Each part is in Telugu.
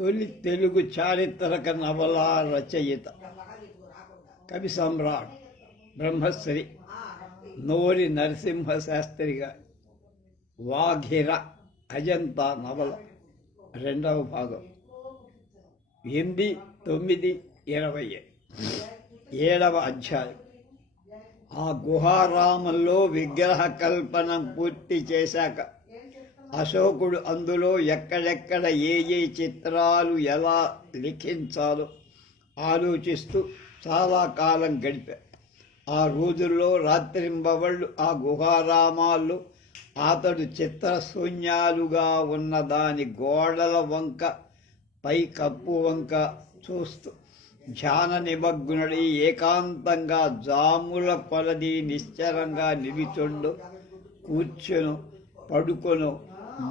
తొలి తెలుగు చారిత్రక నవలా రచయిత, కవి సమ్రాట్ బ్రహ్మశ్రీ నోరి నరసింహశాస్త్రిగా వాఘిర అజంతా నవల రెండవ భాగం 8-9-20 7వ అధ్యాయం. ఆ గుహారామంలో విగ్రహ కల్పన పూర్తి చేశాక అశోకుడు అందులో ఎక్కడెక్కడ ఏ చిత్రాలు ఎలా లిఖించాలో ఆలోచిస్తూ చాలా కాలం గడిపారు. ఆ రోజుల్లో రాత్రింబవళ్ళు ఆ గుహారామాల్లో అతడు చిత్రశూన్యాలుగా ఉన్న దాని గోడల వంక పై కప్పు వంక చూస్తూ ధ్యాన నిమగ్నుడై ఏకాంతంగా జాముల కొలది నిశ్చలంగా నిలిచొండు కూర్చొను పడుకొను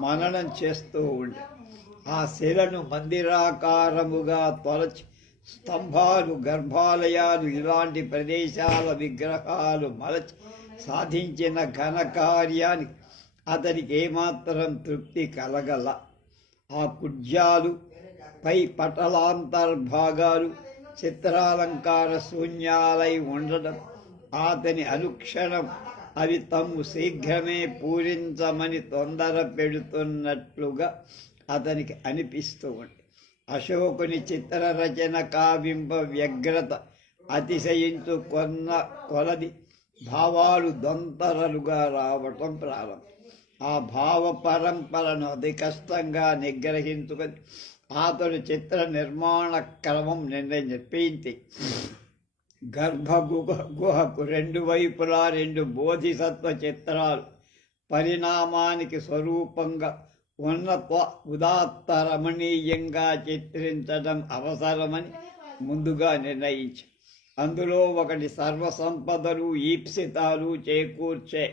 మననం చేస్తూ ఉండే. ఆ శిలను మందిరాకారముగా తొలచి స్తంభాలు, గర్భాలయాలు ఇలాంటి ప్రదేశాల విగ్రహాలు మలచి సాధించిన ఘనకార్యానికి అతనికి ఏమాత్రం తృప్తి కలగల. ఆ కుడ్యాలు పై పటలాంతర్భాగాలు చిత్రాలంకార శూన్యాలై ఉండడం అతని అనుక్షణం అవి తమ్ము శీఘ్రమే పూరించమని తొందర పెడుతున్నట్లుగా అతనికి అనిపిస్తూ ఉంది. అశోకుని చిత్రరచన కావింప వ్యగ్రత అతిశయించు కొలది భావాలు దొంతరలుగా రావటం ప్రారంభం. ఆ భావ పరంపరను అతి కష్టంగా నిగ్రహించుకొని అతడు చిత్ర నిర్మాణ క్రమం నిర్ణయించి గుహకు 2 వైపులా 2 బోధిసత్వ చిత్రాలు పరిణామానికి స్వరూపంగా ఉన్న ఉదాత్త రమణీయంగా చిత్రించడం అవసరమని ముందుగా నిర్ణయించి అందులో ఒకటి సర్వసంపదలు ఈప్సితాలు చేకూర్చే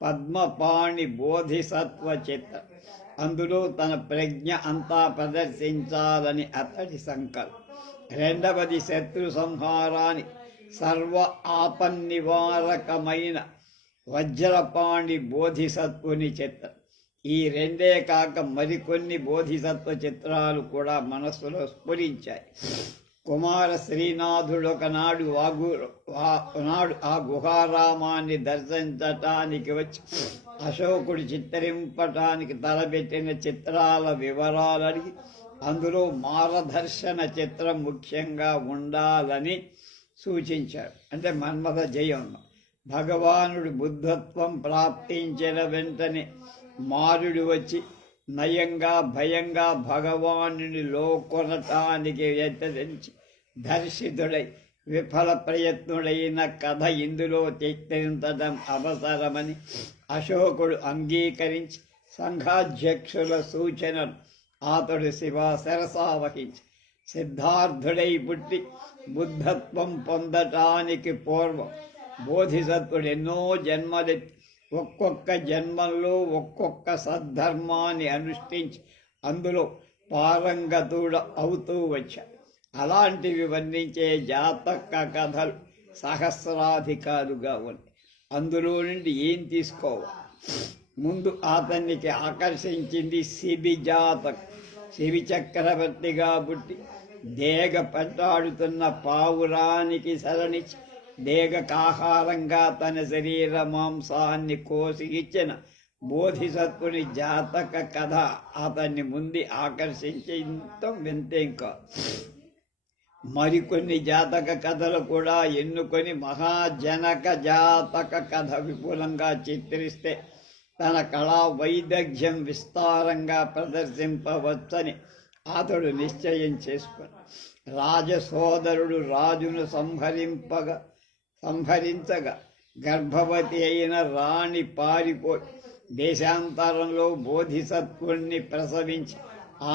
పద్మపాణి బోధిసత్వ చిత్రం. అందులో తన ప్రజ్ఞ అంతా ప్రదర్శించాలని అతడి సంకల్పం. రెండవది శత్రు సంహారాన్ని సర్వ ఆపన్నివారకమైన వజ్రపాణి బోధిసత్వుని చిత్రం. ఈ రెండే కాక మరికొన్ని బోధిసత్వ చిత్రాలు కూడా మనస్సులో స్ఫురించాయి. కుమార శ్రీనాథుడు ఒకనాడు ఆ గుహారామాన్ని దర్శించటానికి వచ్చి అశోకుడు చిత్రింపటానికి తలపెట్టిన చిత్రాల వివరాలు అడిగి అందులో మారదర్శన చిత్రం ముఖ్యంగా ఉండాలని సూచించాడు. అంటే మన్మథ జయం. భగవానుడు బుద్ధత్వం ప్రాప్తించిన వెంటనే మారుడు వచ్చి నయంగా భయంగా భగవానుని లోకొనటానికి యత్నించి దర్శితుడై విఫల ప్రయత్నుడైన కథ ఇందులో చిత్రించడం అవసరమని అశోకుడు అంగీకరించి సంఘాధ్యక్షుల సూచనలు అతడు శిరసావహించి సిద్ధార్థుడై పుట్టి బుద్ధత్వం పొందటానికి పూర్వం బోధిసత్వుడు ఎన్నో జన్మలెత్తి ఒక్కొక్క జన్మల్లో ఒక్కొక్క సద్ధర్మాన్ని అనుష్ఠించి అందులో పారంగతుడు అవుతూ వచ్చాడు. అలాంటివి వర్ణించే జాతక కథలు సహస్రాధికారుగా ఉన్నాయి. అందులో నుండి ఏం తీసుకోవాలి? ముందు అతనికి ఆకర్షించింది శిబి జాతకం. శిబి చక్రవర్తిగా పుట్టి దేగ పట్టాడుతున్న పావురానికి శరణించి దేగకాహారంగా తన శరీర మాంసాన్ని కోసి ఇచ్చిన బోధిసత్వుని జాతక కథ అతన్ని ముందు ఆకర్షించడం వింతేం కాదు. మరికొన్ని జాతక కథలు కూడా ఎన్నుకొని మహాజనక జాతక కథ విపులంగా చిత్రిస్తే తన కళా వైదగ్ధ్యం విస్తారంగా ప్రదర్శింపవచ్చని అతడు నిశ్చయం చేసుకుని రాజసోదరుడు రాజును సంహరించగా గర్భవతి అయిన రాణి పారిపోయి దేశాంతరంలో బోధిసత్వుణ్ణి ప్రసవించి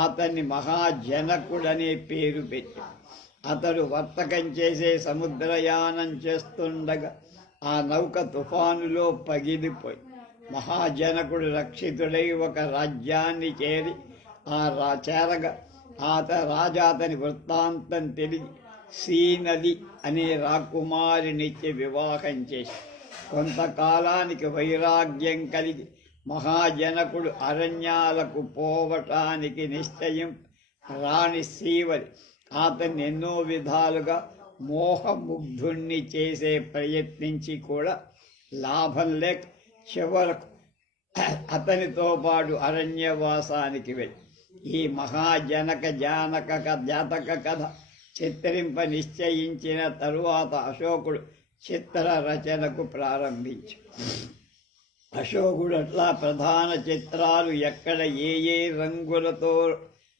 అతన్ని మహాజనకుడనే పేరు పెట్టి అతడు వర్తకం చేసే సముద్రయానం చేస్తుండగా ఆ నౌక తుఫానులో పగిలిపోయి మహాజనకుడు రక్షితుడై ఒక రాజ్యాన్ని చేరి చేరగా రాజా అతని వృత్తాంతం తెలిసి సీనది అనే రాకుమారినిచ్చి వివాహం చేసి కొంతకాలానికి వైరాగ్యం కలిగి మహాజనకుడు అరణ్యాలకు పోవటానికి నిశ్చయం రాణి శ్రీవలి అతన్ని ఎన్నో విధాలుగా మోహముగ్ధుణ్ణి చేసే ప్రయత్నించి కూడా లాభం లేక చివరకు అతనితో పాటు అరణ్యవాసానికి వెళ్ళి ఈ మహాజనక జాతక కథ చిత్రింప నిశ్చయించిన తరువాత అశోకుడు చిత్ర రచనకు ప్రారంభించు. అశోకుడు అట్లా ప్రధాన చిత్రాలు ఎక్కడ ఏ రంగులతో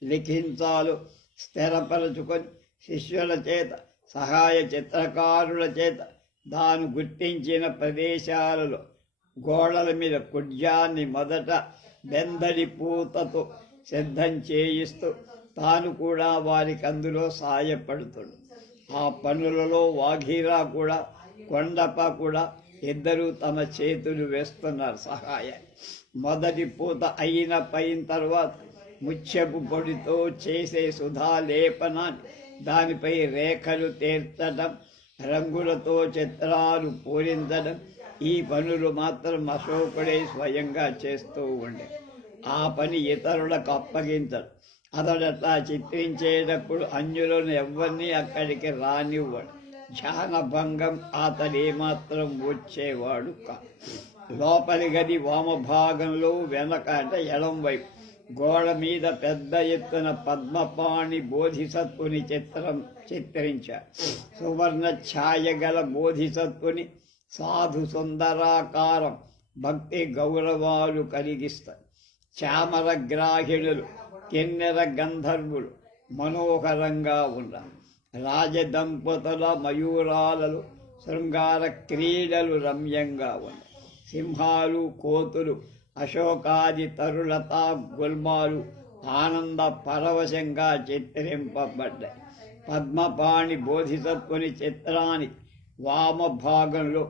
లిఖించాలో స్థిరపరచుకొని శిష్యుల చేత సహాయ చిత్రకారుల చేత తాను గుర్తించిన ప్రదేశాలలో గోడల మీద కుడ్యాన్ని మొదట బెందడి పూతతో సిద్ధం చేయిస్తూ తాను కూడా వారికి అందులో సాయపడుతుంది. ఆ పనులలో వాఘీరా కూడా కొండప కూడా ఇద్దరూ తమ చేతులు వేస్తున్నారు సహాయం. మొదటి పూత అయిన తర్వాత ముత్యపు పొడితో చేసే సుధాలేపనాన్ని దానిపై రేఖలు తీర్చడం, రంగులతో చిత్రాలు పూరించడం, ఈ పనులు మాత్రం అశోకుడే స్వయంగా చేస్తూ ఉండే. ఆ పని ఇతరులకు అప్పగించడు. అతడట్లా చిత్రించేటప్పుడు అన్యులను ఎవరిని అక్కడికి రానివ్వడు. ధ్యానభంగం అతడేమాత్రం వచ్చేవాడు కాదు. లోపలి గది వామభాగంలో వెనక అంటే ఎడం వైపు గోడ మీద పెద్ద ఎత్తున పద్మపాణి బోధిసత్వుని చిత్రించారు. సువర్ణ ఛాయ గల బోధిసత్వుని సాధు సుందరాకారం భక్తి గౌరవాలు కలిగిస్తారు. చామర గ్రాహిణులు కిన్నెర గంధర్వులు మనోహరంగా ఉన్నారు. రాజదంపతుల మయూరాలలో శృంగార క్రీడలు రమ్యంగా ఉన్నాయి. సింహాలు కోతులు అశోకాది తరులతా గుల్మాలు ఆనంద పరవశంగా చిత్రింపబడ్డాయి. పద్మపాణి బోధిసత్వుని చిత్రానికి వామభాగంలో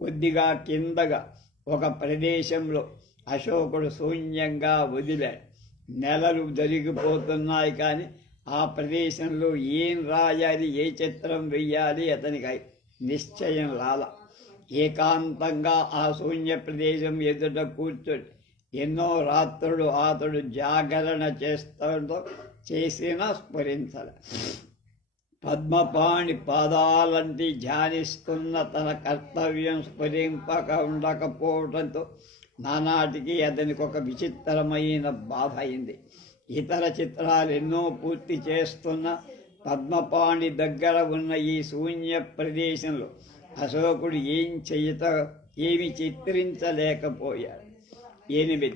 కొద్దిగా కిందగా ఒక ప్రదేశంలో అశోకుడు శూన్యంగా వదిలాడు. నెలలు జరిగిపోతున్నాయి కానీ ఆ ప్రదేశంలో ఏం రాయాలి, ఏ చిత్రం వెయ్యాలి అతనికి నిశ్చయం రాల. ఏకాంతంగా ఆ శూన్య ప్రదేశం ఎదుట కూర్చొని ఎన్నో రాత్రులు అతడు జాగరణ చేసిన స్ఫురించల. పద్మపాణి పాదాలంటి ధ్యానిస్తున్న తన కర్తవ్యం స్ఫురింపక ఉండకపోవడంతో నానాటికి అతనికి ఒక విచిత్రమైన బాధ అయింది. ఇతర చిత్రాలు ఎన్నో పూర్తి చేస్తున్న పద్మపాణి దగ్గర ఉన్న ఈ శూన్య ప్రదేశంలో అశోకుడు ఏమి చిత్రించలేకపోయాడు. 8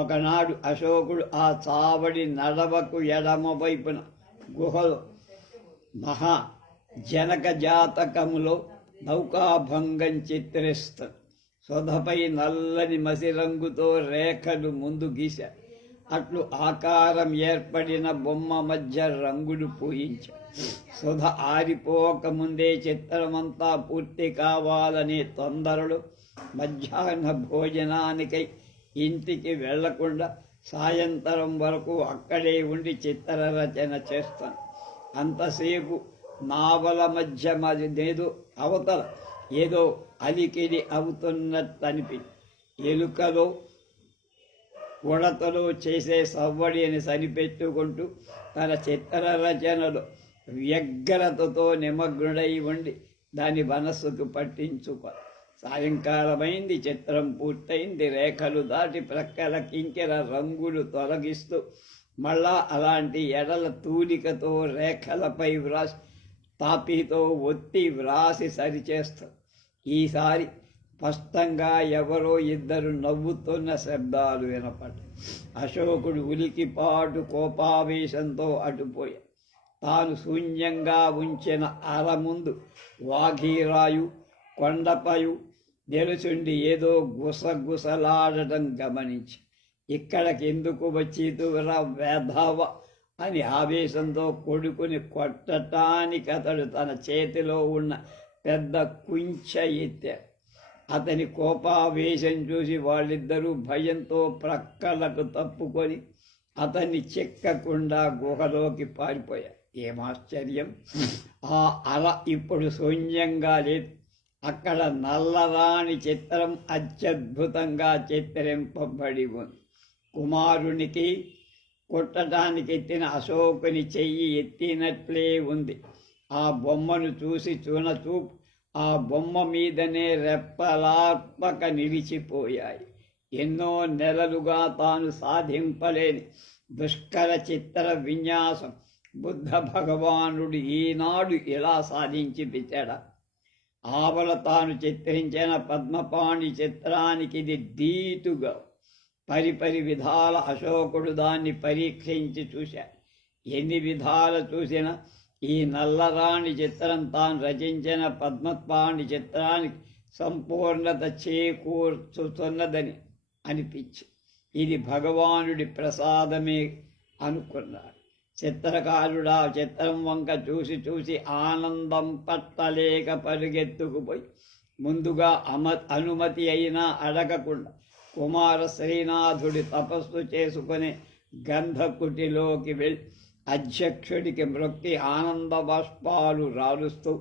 ఒకనాడు అశోకుడు ఆ చావడి నడవకు ఎడమ వైపున గుహలో మహా జనక జాతకములో నౌకాభంగం చిత్రిస్తాడు. సొధపై నల్లని మసిరంగుతో రేఖలు ముందు గీశాడు. అట్లు ఆకారం ఏర్పడిన బొమ్మ మధ్య రంగులు పూయించాడు. సుధ ఆరిపోక ముందే చిత్రమంతా పూర్తి కావాలనే తొందరలో మధ్యాహ్న భోజనానికై ఇంటికి వెళ్లకుండా సాయంత్రం వరకు అక్కడే ఉండి చిత్ర రచన చేస్తాను. అంతసేపు నావల మధ్య మదేదో అవతల ఏదో అలికిడి అవుతున్నట్టు అనిపించి ఎలుకలో ఉడతలో చేసే సవ్వడి అని సరిపెట్టుకుంటూ తన చిత్ర రచనలో వ్యగ్రతతో నిమగ్నుడై ఉండి దాని మనస్సుకు పట్టించుకో. సాయంకాలమైంది. చిత్రం పూర్తయింది. రేఖలు దాటి ప్రక్కల కింకెర రంగులు తొలగిస్తూ మళ్ళా అలాంటి ఎడల తూలికతో రేఖలపై వ్రాసి తాపీతో ఒత్తి వ్రాసి సరిచేస్తారు. ఈసారి స్పష్టంగా ఎవరో ఇద్దరు నవ్వుతున్న శబ్దాలు వినపడ్డాయి. అశోకుడు ఉలికిపాటు కోపావేశంతో అటుపోయాడు. తాను శూన్యంగా ఉంచిన అర ముందు వాఘీరాయు కొండపయు నిలుచుండి ఏదో గుసగుసలాడటం గమనించి ఇక్కడికి ఎందుకు వచ్చితురా వేధవ అని ఆవేశంతో కొడుకుని కొట్టటానికి అతడు తన చేతిలో ఉన్న పెద్ద కుంచ ఎత్తాడు. అతని కోపావేశం చూసి వాళ్ళిద్దరూ భయంతో ప్రక్కలకు తప్పుకొని అతన్ని చెక్కకుండా గుహలోకి పారిపోయారు. ఏమాశ్చర్యం! ఆ అల ఇప్పుడు శూన్యంగా లేదు. అక్కడ నల్లరాణి చిత్రం అత్యద్భుతంగా చిత్రింపబడి ఉంది. కుమారునికి కొట్టడానికి ఎత్తిన అశోకుని చెయ్యి ఎత్తినట్లే ఉంది. ఆ బొమ్మను చూసి చూపు ఆ బొమ్మ మీదనే రెప్పలార్పక నిలిచిపోయాయి. ఎన్నో నెలలుగా తాను సాధింపలేని దుష్కర చిత్ర విన్యాసం బుద్ధ భగవానుడు ఈనాడు ఇలా సాధించి పెట్టాడా? ఆవల తాను చిత్రించిన పద్మపాణి చిత్రానికి ఇది ధీటుగా పరిపరి విధాల అశోకుడు దాన్ని పరీక్షించి చూశాడు. ఎన్ని విధాలు చూసినా ఈ నల్లరాణి చిత్రం తాను రచించిన పద్మపాణి చిత్రానికి సంపూర్ణత చేకూర్చుతున్నదని అనిపించి ఇది భగవానుడి ప్రసాదమే అనుకున్నాడు. చిత్రకారుడు ఆ చిత్రం వంక చూసి చూసి ఆనందం పట్టలేక పరుగెత్తుకుపోయి ముందుగా అనుమతి అయినా అడగకుండా కుమార శ్రీనాథుడి తపస్సు చేసుకుని గంధకుటిలోకి వెళ్ళి అధ్యక్షుడికి మ్రొక్కి ఆనంద బాష్పాలు రాలుస్తూ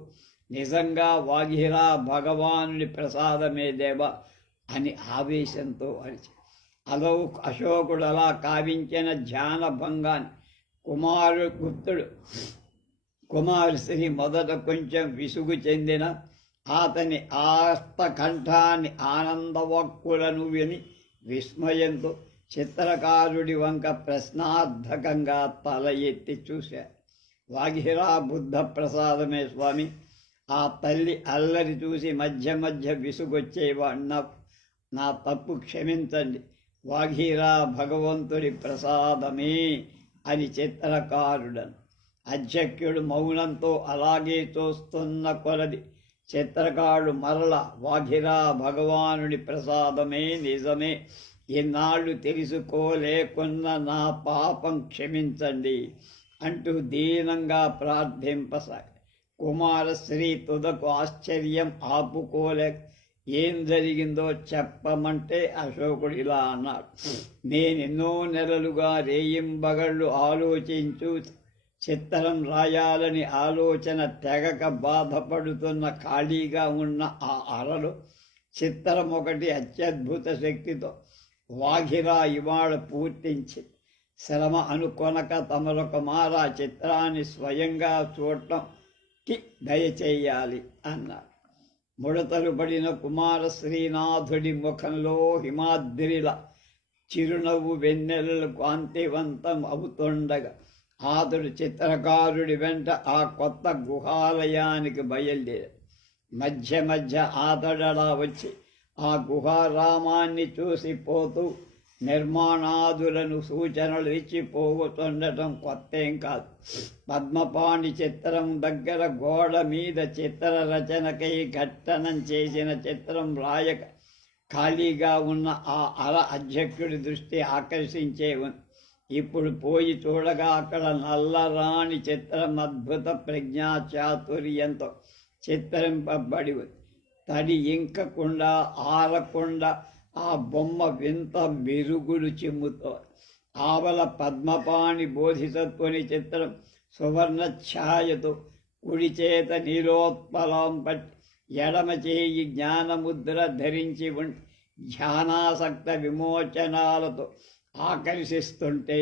నిజంగా వాగిరా భగవానుడి ప్రసాదమే దేవ అని ఆవేశంతో అరిచి అశోకుడు అలా కావించిన ధ్యాన భంగాన్ని కుమారశ్రీ మొదట కొంచెం విసుగు చెందిన అతని ఆస్తకంఠాన్ని ఆనందవక్కులను విని విస్మయంతో చిత్రకారుడి వంక ప్రశ్నార్థకంగా తల ఎత్తి చూశారు. వాగిరా బుద్ధ ప్రసాదమే స్వామి. ఆ తల్లి అల్లరి చూసి మధ్య మధ్య విసుగొచ్చేవాడిన నా తప్పు క్షమించండి. వాగిరా భగవంతుడి ప్రసాదమే అని చిత్రకారుడను. అధ్యక్షుడు మౌనంతో అలాగే చూస్తున్న కొలది చిత్రకారుడు మరల వాగిరా భగవానుడి ప్రసాదమే నిజమే, ఇన్నాళ్ళు తెలుసుకోలేకున్న నా పాపం క్షమించండి అంటూ దీనంగా ప్రార్థింపసాగి కుమారశ్రీ తుదకు ఆశ్చర్యం ఆపుకోలేక ఏం జరిగిందో చెప్పమంటే అశోకుడు ఇలా అన్నాడు. నేనెన్నో నెలలుగా రేయింబగళ్ళు ఆలోచించు చిత్రం రాయాలని ఆలోచన తెగక బాధపడుతున్న ఖాళీగా ఉన్న ఆ అరలో చిత్రం ఒకటి అత్యద్భుత శక్తితో వాగిరా ఇవాళ పూర్తించి శ్రమ అనుకొనక తమరొక మారా చిత్రాన్ని స్వయంగా చూడటంకి దయచేయాలి అన్నారు. ముడతలు పడిన కుమార శ్రీనాథుడి ముఖంలో హిమాద్రిల చిరునవ్వు వెన్నెలలు కాంతివంతం అవుతుండగా అతడు చిత్రకారుడి వెంట ఆ కొత్త గుహాలయానికి బయలుదేరాడు. మధ్య మధ్య అతడలా వచ్చి ఆ గుహారామాన్ని చూసిపోతూ నిర్మాణాదులను సూచనలు ఇచ్చిపోతుండటం కొత్తేం కాదు. పద్మపాణి చిత్రం దగ్గర గోడ మీద చిత్ర రచనకై ఘట్టనం చేసిన చిత్రం రాయక ఖాళీగా ఉన్న ఆ అర అధ్యక్షుడి దృష్టి ఆకర్షించే ఉంది. ఇప్పుడు పోయి చూడగా అక్కడ నల్లరాణి చిత్రం అద్భుత ప్రజ్ఞా చాతుర్యంతో చిత్రింపబడి ఉంది. తడి ఇంకకుండా ఆరకుండా ఆ బొమ్మ వింత మెరుగులు చిమ్ముతో ఆవల పద్మపాణి బోధిసత్వుని చిత్రం సువర్ణ ఛాయతో కుడి చేత నీలోత్పలం పట్టి ఎడమ చేయి జ్ఞానముద్ర ధరించి ఉండి ధ్యానాసక్త విమోచనాలతో ఆకర్షిస్తుంటే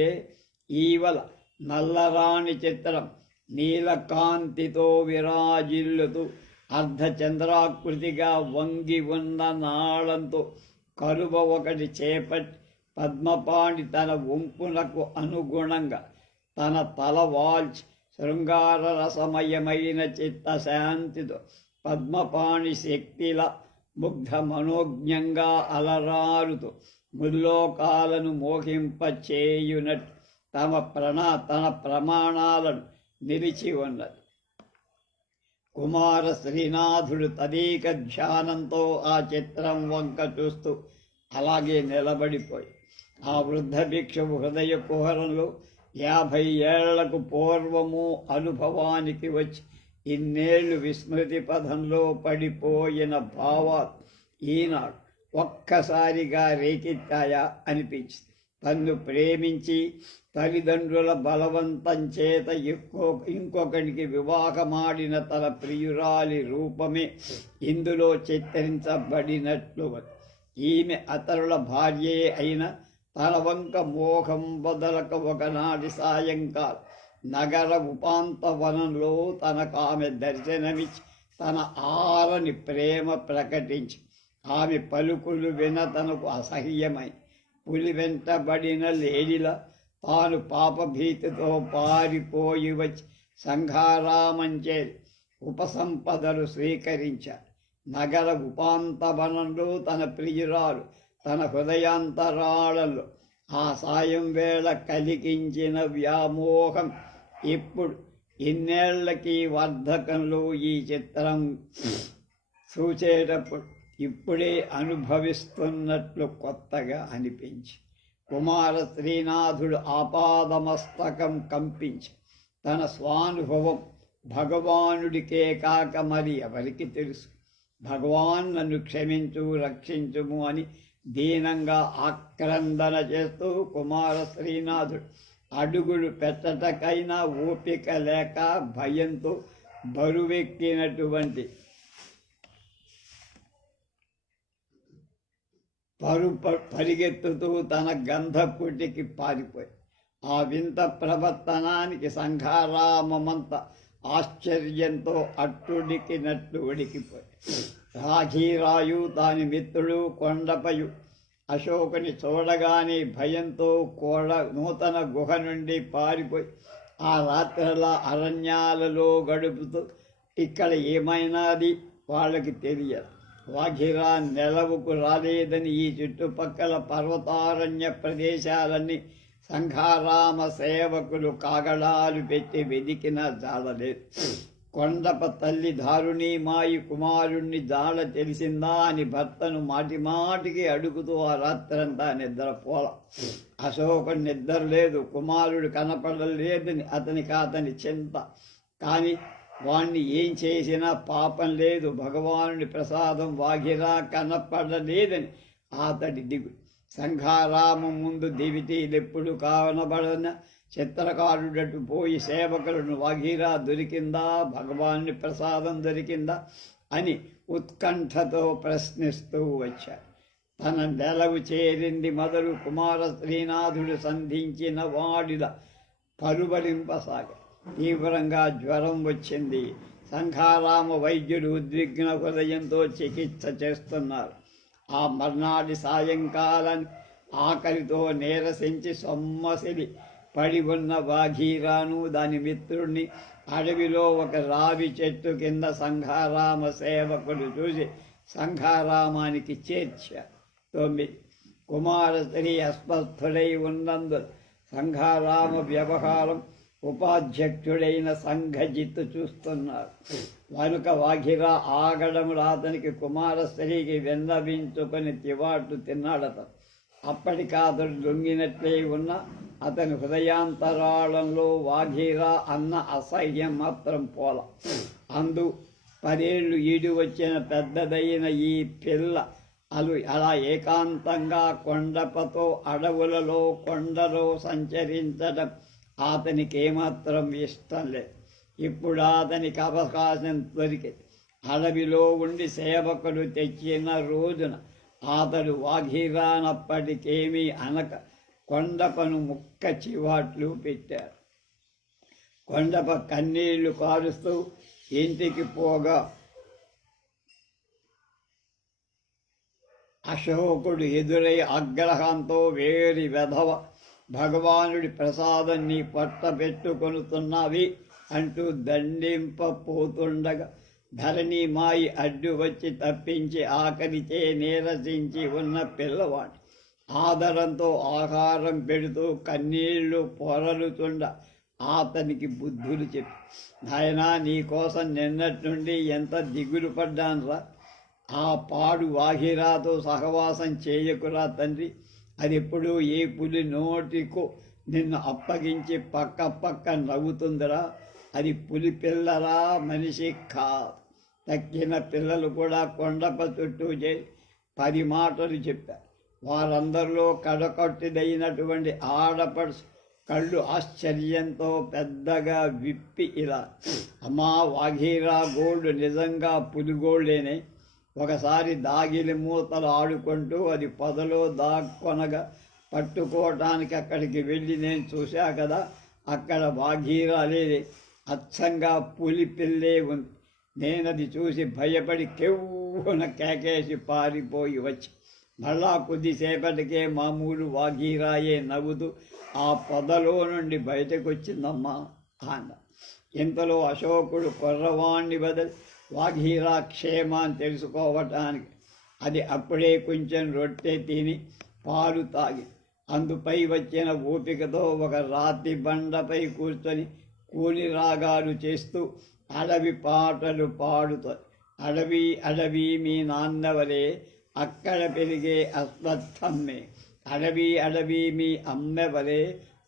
ఈవల నల్లరాణి చిత్రం నీలకాంతితో విరాజిల్లుతూ అర్ధచంద్రాకృతిగా వంగి ఉన్న నాళంతో కలువ ఒకటి చేపట్టి పద్మపాణి తన వంపునకు అనుగుణంగా తన తల వాల్చి శృంగార రసమయమైన చిత్తశాంతితో పద్మపాణి శక్తిల ముగ్ధ మనోజ్ఞంగా అలరారుతూ ముల్లోకాలను మోహింపచేయునట్టు తన ప్రమాణాలను నిలిచి ఉన్నది. కుమార శ్రీనాథుడు తదేక ధ్యానంతో ఆ చిత్రం వంక చూస్తూ అలాగే నిలబడిపోయి ఆ వృద్ధ భిక్షువు హృదయ కుహరంలో 50 ఏళ్లకు పూర్వము అనుభవానికి వచ్చి ఇన్నేళ్లు విస్మృతి పథంలో పడిపోయిన భావాలు ఈనాడు ఒక్కసారిగా రేకెత్తాయా అనిపించింది. తన్ను ప్రేమించి తల్లిదండ్రుల బలవంతం చేత ఇంకొకరికి వివాహమాడిన తన ప్రియురాలి రూపమే ఇందులో చిత్రించబడినట్లు ఈమె అతరుల భార్యే అయిన తన వంక మోహం బదలక ఒకనాటి సాయంకాలం నగర ఉపాంత వనంలో తనకామె దర్శనమిచ్చి తన ఆరని ప్రేమ ప్రకటించి ఆమె పలుకులు విన తనకు అసహ్యమై పులి వెంటబడిన లేడిలా తాను పాపభీతితో పారిపోయి వచ్చి సంఘారామంచే ఉపసంపదలు స్వీకరించారు. నగర ఉపాంతవనంలో తన ప్రియురాలు తన హృదయాంతరాళంలో ఆ సాయం వేళ కలిగించిన వ్యామోహం ఇప్పుడు ఇన్నేళ్లకి వర్ధకంలో ఈ చిత్రం చూసేటప్పుడు ఇప్పుడే అనుభవిస్తున్నట్లు కొత్తగా అనిపించి కుమార శ్రీనాథుడు ఆపాదమస్తకం కంపించి తన స్వానుభవం భగవానుడికే కాక మరి ఎవరికి తెలుసు, భగవాన్ నన్ను క్షమించు రక్షించుము అని దీనంగా ఆక్రందన చేస్తూ కుమార శ్రీనాథుడు అడుగులు పెట్టటకైనా ఓపిక లేక భయంతో బరువెక్కినటువంటి పరిగెత్తుతూ తన గంధకుటికి పారిపోయి ఆ వింత ప్రవర్తనానికి సంఘారామమంత ఆశ్చర్యంతో అట్టుడికినట్టు ఉడికిపోయి రాఘీరాయు దాని మిత్రుడు కొండపయు అశోకుని చూడగానే భయంతో నూతన గుహ నుండి పారిపోయి ఆ రాత్రిలా అరణ్యాలలో గడుపుతూ ఇక్కడ ఏమైనాది వాళ్ళకి తెలియదు. వాఘిరా నెలవుకు రాలేదని ఈ చుట్టుపక్కల పర్వతారణ్య ప్రదేశాలన్నీ సంఘారామ సేవకులు కాగడాలు పెట్టి వెదికినా జాడలేదు. కొండప తల్లి దారుణి మాయి కుమారుణ్ణి జాడ తెలిసిందా అని భర్తను మాటిమాటికి అడుగుతూ ఆ రాత్రంతా నిద్రపోల. అశోకుడు నిద్ర లేదు, కుమారుడు కనపడలేదని అతని చింత. కానీ వాణ్ణి ఏం చేసినా పాపం లేదు, భగవానుడి ప్రసాదం వాఘిరా కనపడలేదని అతడి దిగుడు. సంఘారామం ముందు దివిటీలెప్పుడు కానబడన చిత్రకారుడటు పోయి సేవకులను వాఘీరా దొరికిందా, భగవానుని ప్రసాదం దొరికిందా అని ఉత్కంఠతో ప్రశ్నిస్తూ వచ్చారు. తన నెలవు చేరింది మొదలు కుమార శ్రీనాథుడు సంధించిన వాడిలా పరుబలింపసాగ తీవ్రంగా జ్వరం వచ్చింది. సంఘారామ వైద్యుడు ఉద్విగ్న హృదయంతో చికిత్స చేస్తున్నారు. ఆ మర్నాటి సాయంకాలం ఆకలితో నీరసించి సొమ్మసిలి పడి ఉన్న వాఘీరాను దాని మిత్రుణ్ణి అడవిలో ఒక రావి చెట్టు కింద సంఘారామ సేవకుడు చూసి సంఘారామానికి చేర్చారు. 9 కుమార స్త్రీ అస్వస్థుడై ఉన్నందు సంఘారామ వ్యవహారం ఉపాధ్యక్షుడైన సంఘజిత్తు చూస్తున్నారు. కనుక వాఘిరా ఆగడములు అతనికి కుమార స్త్రీకి విన్నవించుకొని తివాట్లు తిన్నాడత. అప్పటికాతడు దొంగినట్లే ఉన్న అతని హృదయాంతరాళంలో వాఘీరా అన్న అసహ్యం మాత్రం పోల. అందు 10 ఏళ్ళు ఈడు వచ్చిన పెద్దదైన ఈ పిల్ల అలా ఏకాంతంగా కొండపతో అడవులలో కొండలో సంచరించడం అతనికి ఏమాత్రం ఇష్టం లేదు. ఇప్పుడు అతనికి అవకాశం దొరికింది. అడవిలో ఉండి సేవకుడు తెచ్చిన రోజున అతడు వాఘీరానప్పటికేమీ అనక కొండపను ముక్క చివాట్లు పెట్టారు. కొండప కన్నీళ్లు కారుస్తూ ఇంటికి పోగా అశోకుడు ఎదురై ఆగ్రహంతో వేరి వెధవ, భగవానుడి ప్రసాదం నీ పట్ట పెట్టుకొనుతున్నవి అంటూ దండింపపోతుండగా ధరణి మాయి అడ్డు వచ్చి తప్పించి ఆకలిచే నీరసించి ఉన్న పిల్లవాడు ఆదరంతో ఆహారం పెడుతూ కన్నీళ్లు పొరలుతుండ అతనికి బుద్ధులు చెప్పి, నాయనా నీకోసం నిన్నటి నుండి ఎంత దిగులు పడ్డానురా, ఆ పాడు వాహిరాతో సహవాసం చేయకురా తండ్రి, అది ఎప్పుడు ఏ పులి నోటికో నిన్ను అప్పగించి పక్క నవ్వుతుందిరా, అది పులి పిల్లరా మనిషి కాదు. తక్కిన పిల్లలు కూడా కొండప చుట్టూ చేసి 10 మాటలు చెప్పారు. వారందరిలో కడకట్టిదైనటువంటి ఆడపడుచు కళ్ళు ఆశ్చర్యంతో పెద్దగా విప్పి ఇలా, అమ్మా వాఘీరా గోల్డ్ నిజంగా పులిగోల్డేనే, ఒకసారి దాగిలి మూతలు ఆడుకుంటూ అది పొదలో దాక్కొనగా పట్టుకోవటానికి అక్కడికి వెళ్ళి నేను చూశా కదా, అక్కడ వాఘీరా లేదు, అచ్చంగా పులి పిల్లే ఉంది. నేనది చూసి భయపడి కెవ్వున కేకేసి పారిపోయి వచ్చి మళ్ళా కొద్దిసేపటికే మామూలు వాఘీరాయే నవ్వుతూ ఆ పొదలో నుండి బయటకు వచ్చిందమ్మా అన్న. ఇంతలో అశోకుడు కుర్రవాణ్ణి బదలి వాఘీరా క్షేమాన్ని తెలుసుకోవటానికి అది అప్పుడే కొంచెం రొట్టె తిని పాలు తాగి అందుపై వచ్చిన ఓపికతో ఒక రాతి బండపై కూర్చొని కూని రాగాలు చేస్తూ అడవి పాటలు పాడుతుంది. అడవి అడవి మీ నాన్నవలే అక్కడ పెరిగే అశ్వత్థమ్మే, అడవి అడవి మీ అమ్మెవలే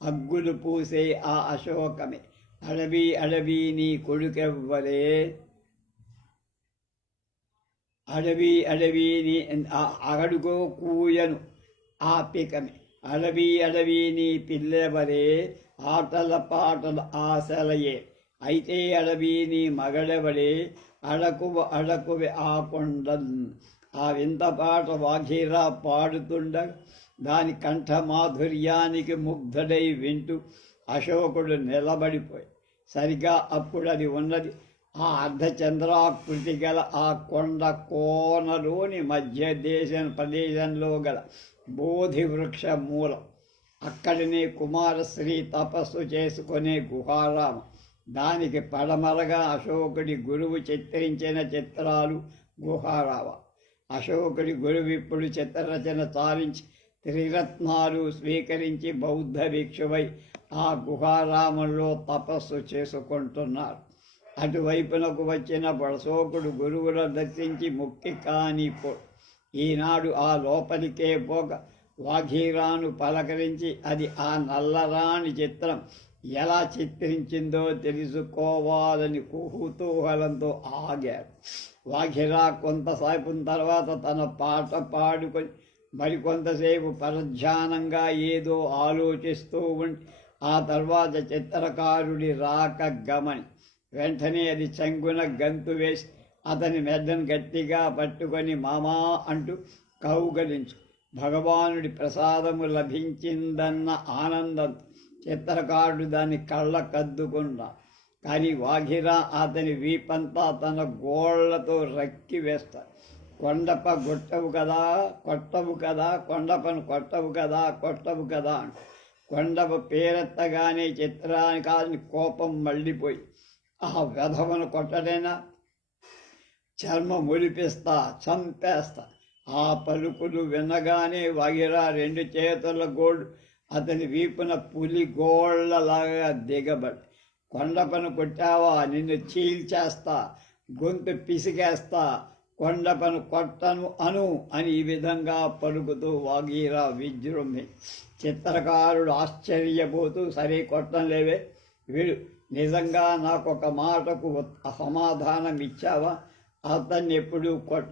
అగ్గులు పూసే ఆ అశోకమే, అడవి అడవి నీ కొడుకెవ్వలే, అడవి అడవి నీ అగడుగో కూయను ఆపికమే, అడవి అడవి నీ పిల్లెవలే ఆటల పాటల ఆశలయే, అయితే అడవి నీ మగడవలే అడకువ అడకువే ఆ కొండన్. ఆ వింత పాట వాఘీరా పాడుతుండగా దాని కంఠమాధుర్యానికి ముగ్ధుడై వింటూ అశోకుడు నిలబడిపోయి సరిగా అప్పుడు అది ఉన్నది ఆ అర్ధచంద్రాకృతి గల ఆ కొండ కోనలోని మధ్య ప్రదేశంలో గల బోధి వృక్ష మూలం. అక్కడిని కుమారశ్రీ తపస్సు చేసుకునే గుహారామం. దానికి పడమరగా అశోకుడి గురువు చిత్రించిన చిత్రాలు గుహారామ. అశోకుడి గురువు ఇప్పుడు చిత్రరచన చాలించి త్రిరత్నాలు స్వీకరించి బౌద్ధ భిక్షువై ఆ గుహారామంలో తపస్సు చేసుకుంటున్నారు. అటువైపునకు వచ్చిన అశోకుడు గురువులను దర్శించి ముక్తి కానిపో ఈనాడు ఆ లోపలికే పోక వాఘీరాను పలకరించి అది ఆ నల్లరాణి చిత్రం ఎలా చిత్రించిందో తెలుసుకోవాలని కుతూహలంతో ఆగాడు. వాఘీరా కొంతసేపు తర్వాత తన పాట పాడుకొని మరికొంతసేపు పరధ్యానంగా ఏదో ఆలోచిస్తూ ఉండి ఆ తర్వాత చిత్రకారుడి రాక గమని వెంటనే అది చంగున గంతు వేసి అతని మెడను గట్టిగా పట్టుకొని మామా అంటూ కౌగలించు. భగవానుడి ప్రసాదము లభించిందన్న ఆనందం చిత్రకారుడు దాన్ని కళ్ళకద్దుకున్నా. కానీ వాఘీరా అతని వీపంతా తన గోళ్లతో రక్కి వేస్తాడు. కొండప కొట్టవు కదా, కొట్టవు కదా, కొండపను కొట్టవు కదా, కొట్టవు కదా అంట. కొండప పేరెత్తగానే చిత్రానికి కోపం మళ్ళీపోయి ఆ వెధవను కొట్టడేనా, చర్మం ఒలిపిస్తా, చంపేస్తా. ఆ పలుకులు వినగానే వాఘీరా రెండు చేతుల గోళ్ళు అతని వీపున పులి గోళ్లలాగా దిగబడి, కొండపను కొట్టావా, నిన్ను చీల్చేస్తా, గొంతు పిసికేస్తా, కొండపను కొట్టను అను అని ఈ విధంగా పలుకుతూ వాఘీరా విజృంభి. చిత్రకారుడు ఆశ్చర్యపోతూ సరే కొట్టం లేవే, వీడు నిజంగా నాకొక మాటకు సమాధానం ఇచ్చావా, అతన్ని ఎప్పుడూ కొట్ట,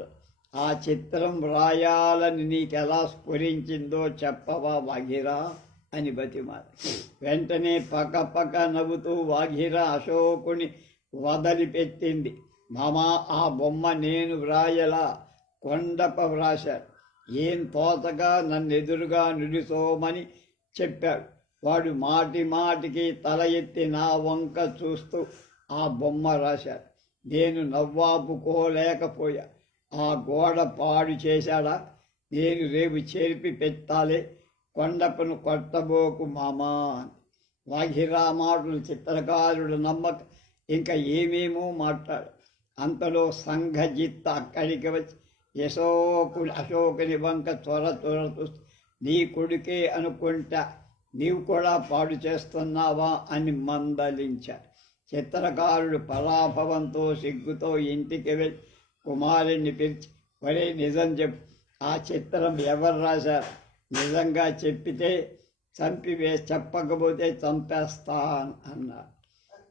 ఆ చిత్రం రాయాలని నీకెలా స్ఫురించిందో చెప్పవా వాఘీరా అని బతిమాలి. వెంటనే పక్క నవ్వుతూ వాఘీరా అశోకుని వదిలిపెట్టింది. మామా, ఆ బొమ్మ నేను వ్రాయలా, కొండప వ్రాశాడు. ఏం తోచగా నన్ను ఎదురుగా నిలుసోమని చెప్పాడు. వాడు మాటి మాటికి తల ఎత్తి నా వంక చూస్తూ ఆ బొమ్మ రాశాడు. నేను నవ్వాపుకోలేకపోయా. ఆ గోడ పాడు చేశాడా, నేను రేపు చేర్పి పెట్టాలే, కొండపను కొట్టబోకు మామా అని. వాఘీరా మాటలు చిత్రకారుడు నమ్మక ఇంకా ఏమేమో మాట్లాడు. అంతలో సంఘజిత్ అక్కడికి వచ్చి అశోకుని వంక త్వర చూస్తూ నీ కొడుకే అనుకుంటా, నీవు కూడా పాడు చేస్తున్నావా అని మందలించాడు. చిత్రకారుడు పరాభవంతో సిగ్గుతో ఇంటికి వెళ్ళి కుమారుణ్ణి పిలిచి, ఒరే నిజం చెప్పు, ఆ చిత్రం ఎవరు రాశారు, నిజంగా చెప్పితే చెప్పకపోతే చంపేస్తాను అన్నాడు.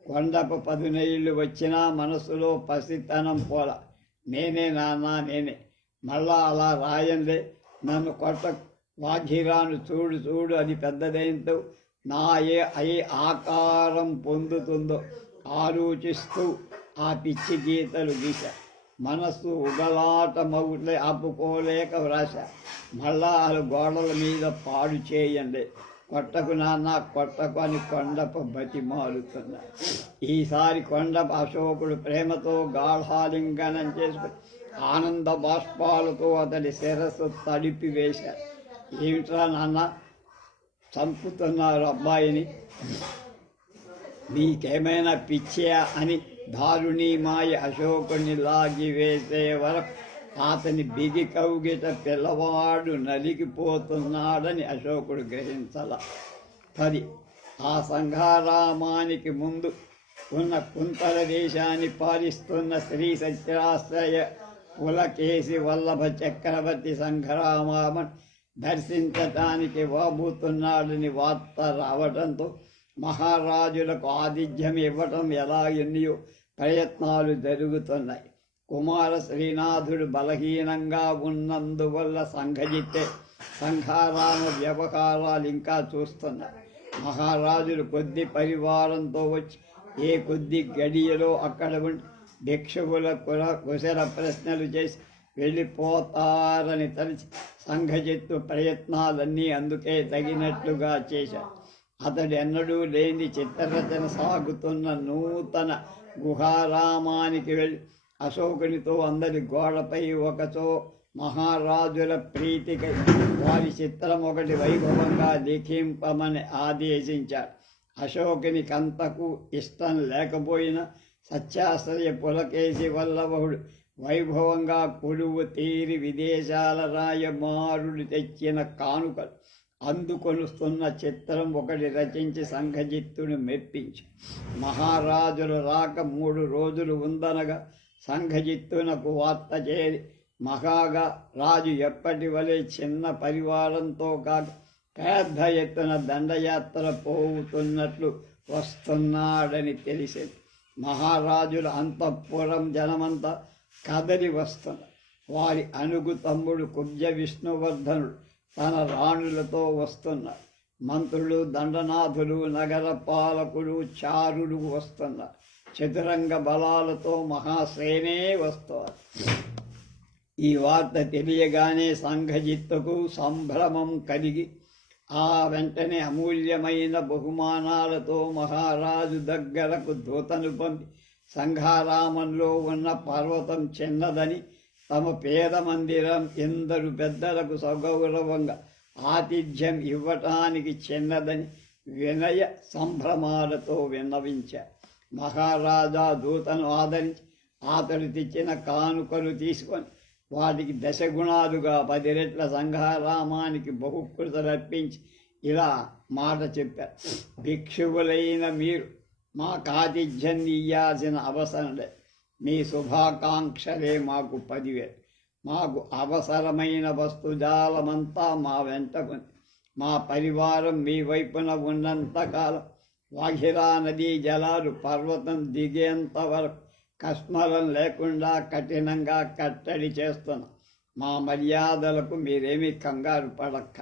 కొండప 10 నెలలు వచ్చినా మనసులో పసితనం పోల. నేనే నాన్న, నేనే, మళ్ళా అలా రాయంలే, నన్ను కొట్ట. వాఘీరాను చూడు అది పెద్దదైంతో నా ఏ ఆకారం పొందుతుందో ఆలోచిస్తూ ఆ పిచ్చి గీతలు గీశారు. మనస్సు ఉగలాటమవులే ఆపుకోలేక వ్రాసా. మళ్ళా గోడల మీద పాడు చేయండి, కొట్టకు నాన్న కొట్టకు అని కొండప బతిమాలుతున్నాడు. ఈసారి కొండప అశోకుడు ప్రేమతో గాఢాలింగనం చేసుకుని ఆనంద బాష్పాలతో అతడి శిరస్సు తడిపి వేశారు. ఏమిట్రా నాన్న చంపుతున్నారు అబ్బాయిని, మీకేమైనా పిచ్చా అని దారుణి మాయ అశోకుని లాగి వేసే వరకు అతని బిగి కౌగిట పిల్లవాడు నలిగిపోతున్నాడని అశోకుడు గ్రహించాల. 10 ఆ సంఘారామానికి ముందు ఉన్న కుంతల దేశాన్ని పాలిస్తున్న శ్రీ సత్యాశ్రయ పులకేశి వల్లభ చక్రవర్తి సంఘరామన్ దర్శించటానికి వాబోతున్నాడని వార్త రావడంతో మహారాజులకు ఆతిథ్యం ఇవ్వటం ఎలా ఎన్నో ప్రయత్నాలు జరుగుతున్నాయి. కుమార శ్రీనాథుడు బలహీనంగా ఉన్నందువల్ల సంఘజిత్తే సంఘారామ వ్యవహారాలు ఇంకా చూస్తున్నారు. మహారాజులు కొద్ది పరివారంతో వచ్చి ఏ కొద్ది గడియలో అక్కడ ఉండి భిక్షువుల కుశల ప్రశ్నలు చేసి వెళ్ళిపోతారని తలిచి సంఘజిత్తు ప్రయత్నాలన్నీ అందుకే తగినట్లుగా చేశారు. అతడు ఎన్నడూ లేని చిత్రరచన సాగుతున్న నూతన గుహారామానికి వెళ్ళి అశోకునితో అందరి గోడపై ఒకచో మహారాజుల ప్రీతికై వారి చిత్రం ఒకటి వైభవంగా లిఖింపమని ఆదేశించాడు. అశోకునికంతకు ఇష్టం లేకపోయినా సత్యాశ్రయ పులకేశి వల్లభుడు వైభవంగా కొలువు తీరి విదేశాల రాయమారుడు తెచ్చిన కానుకలు అందుకొలుస్తున్న చిత్రం ఒకటి రచించి సంఘజిత్తుని మెప్పించి మహారాజుల రాక 3 రోజులు ఉందనగా సంఘజిత్తునకు వార్త చేరి మహాగా రాజు ఎప్పటి వలె చిన్న పరివారంతో కాక పెద్ద ఎత్తున దండయాత్ర పోతున్నట్లు వస్తున్నాడని తెలిసింది. మహారాజుల అంతఃపురం జనమంతా కదలి వస్తున్నారు. వారి అనుగు తమ్ముడు కుబ్జ విష్ణువర్ధనుడు తన రాణులతో వస్తున్నారు. మంత్రులు, దండనాథులు, నగర పాలకులు, చారులు వస్తున్నారు. చతురంగ బలాలతో మహాసేనే వస్తారు. ఈ వార్త తెలియగానే సంఘజిత్తుకు సంభ్రమం కలిగి ఆ వెంటనే అమూల్యమైన బహుమానాలతో మహారాజు దగ్గరకు దూతను పంపి సంఘారామంలో ఉన్న పర్వతం చిన్నదని, తమ పేద మందిరం ఎందరు పెద్దలకు సగౌరవంగా ఆతిథ్యం ఇవ్వటానికి చిన్నదని వినయ సంభ్రమాలతో విన్నవించారు. మహారాజా దూతను ఆదరించి అతడు తెచ్చిన కానుకలు తీసుకొని వాటికి 10 గుణాలుగా 10 రెట్ల సంఘారామానికి బహుకృతలర్పించి ఇలా మాట చెప్పారు. భిక్షువులైన మీరు మా ఆతిథ్యం ఇయ్యాల్సిన అవసరం లేదు. మీ శుభాకాంక్షలే మాకు 10,000. మాకు అవసరమైన వస్తుజాలమంతా మా వెంట ఉంది. మా పరివారం మీ వైపున ఉన్నంతకాలం వాఘిరా నదీ జలాలు పర్వతం దిగేంత వరకు కస్మలం లేకుండా కఠినంగా కట్టడి చేస్తున్నాం. మా మర్యాదలకు మీరేమీ కంగారు పడక్క.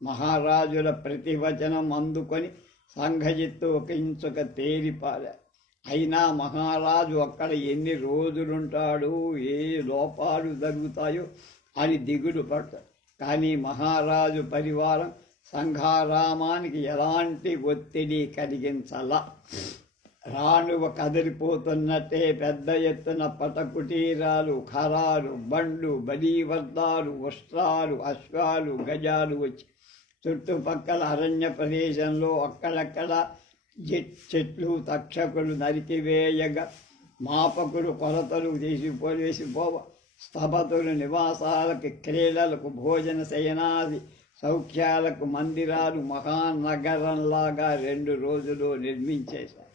మహారాజుల ప్రతివచనం అందుకొని సంఘజిత్తు ఒక ఇంచుక తేలిపారారు. అయినా మహారాజు అక్కడ ఎన్ని రోజులుంటాడు, ఏ లోపాలు జరుగుతాయో అని దిగులు పడతాడు. కానీ మహారాజు పరివారం సంఘారామానికి ఎలాంటి ఒత్తిడి కలిగించాల. రాణువ కదిలిపోతున్నట్టే పెద్ద ఎత్తున పటకుటీరాలు, ఖరాలు, బండ్లు, బలీవర్దాలు, వస్త్రాలు, అశ్వాలు, గజాలు వచ్చి చుట్టుపక్కల అరణ్య ప్రదేశంలో అక్కడక్కడ చెట్లు తక్షకులు నరికివేయగా మాపకులు కొలతలు వేసిపోవ స్తపతులు నివాసాలకు, క్రీడలకు, భోజన శయనాది సౌఖ్యాలకు మందిరాలు మహానగరంలాగా 2 రోజులు నిర్మించేశారు.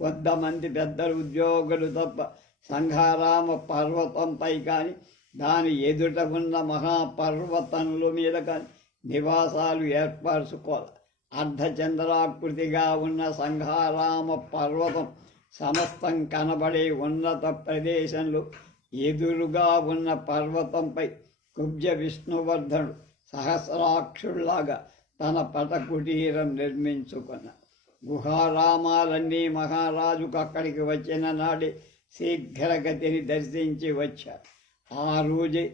కొంతమంది పెద్దలు ఉద్యోగులు తప్ప సంఘారామ పర్వతంపై కానీ దాని ఎదుట ఉన్న మహాపర్వతముల మీద కానీ నివాసాలు ఏర్పరచుకోవాలి. అర్ధచంద్రాకృతిగా ఉన్న సంఘారామ పర్వతం సమస్తం కనబడే ఉన్నత ప్రదేశంలో ఎదురుగా ఉన్న పర్వతంపై కుబ్జ విష్ణువర్ధనుడు సహస్రాక్షుల్లాగా తన పటకుటీరం నిర్మించుకున్నాడు. గుహారామాలన్నీ మహారాజుకు అక్కడికి వచ్చిన నాడే శీఘ్రగతిని దర్శించి వచ్చారు. ఆ రోజే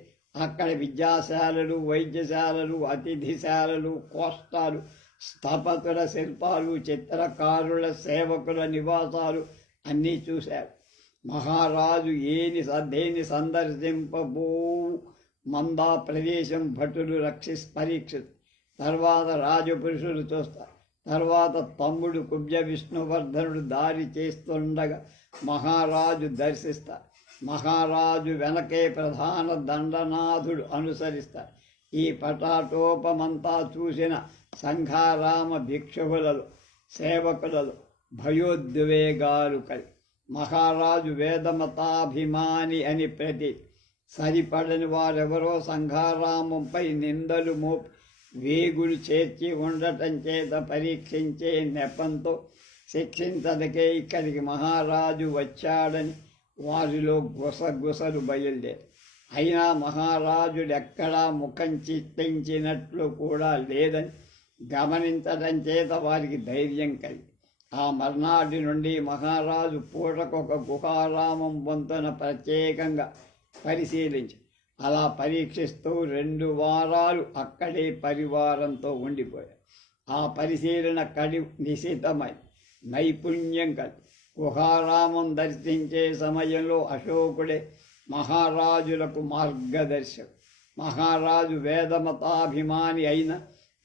అక్కడ విద్యాశాలలు, వైద్యశాలలు, అతిథిశాలలు, కోష్టాలు, స్థపతుల శిల్పాలు, చిత్రకారుల, సేవకుల నివాసాలు అన్నీ చూశారు. మహారాజు దేని సందర్శింపబో మందా ప్రదేశం భటులు పరీక్షితు. తర్వాత రాజపురుషులు చూస్తారు. తర్వాత తమ్ముడు కుబ్జ విష్ణువర్ధనుడు దారి చేస్తుండగా మహారాజు దర్శిస్తారు. మహారాజు వెనకే ప్రధాన దండనాథుడు అనుసరిస్తారు. ఈ పటాటోపమంతా చూసిన సంఘారామ భిక్షువులలో, సేవకులలో భయోద్వేగాలు కలి. మహారాజు వేదమతాభిమాని అని సరిపడని వారెవరో సంఘారామంపై నిందలు మోపి వేగులు చేర్చి ఉండటం చేత పరీక్షించే నెపంతో శిక్షించదకే ఇక్కడికి మహారాజు వచ్చాడని వారిలో గుసగుసలు బయలుదేరు. అయినా మహారాజుడెక్కడా ముఖం చిట్టించినట్లు కూడా లేదని గమనించడం చేత వారికి ధైర్యం కలిగి ఆ మర్నాటి నుండి మహారాజు పూటకొక గుహారామం వంతున ప్రత్యేకంగా పరిశీలించి అలా పరీక్షిస్తూ 2 వారాలు అక్కడే పరివారంతో ఉండిపోయారు. ఆ పరిశీలన నిశితమై నైపుణ్యం కలిగి గుహారామం దర్శించే సమయంలో అశోకుడే మహారాజులకు మార్గదర్శకుడు. మహారాజు వేదమతాభిమాని అయిన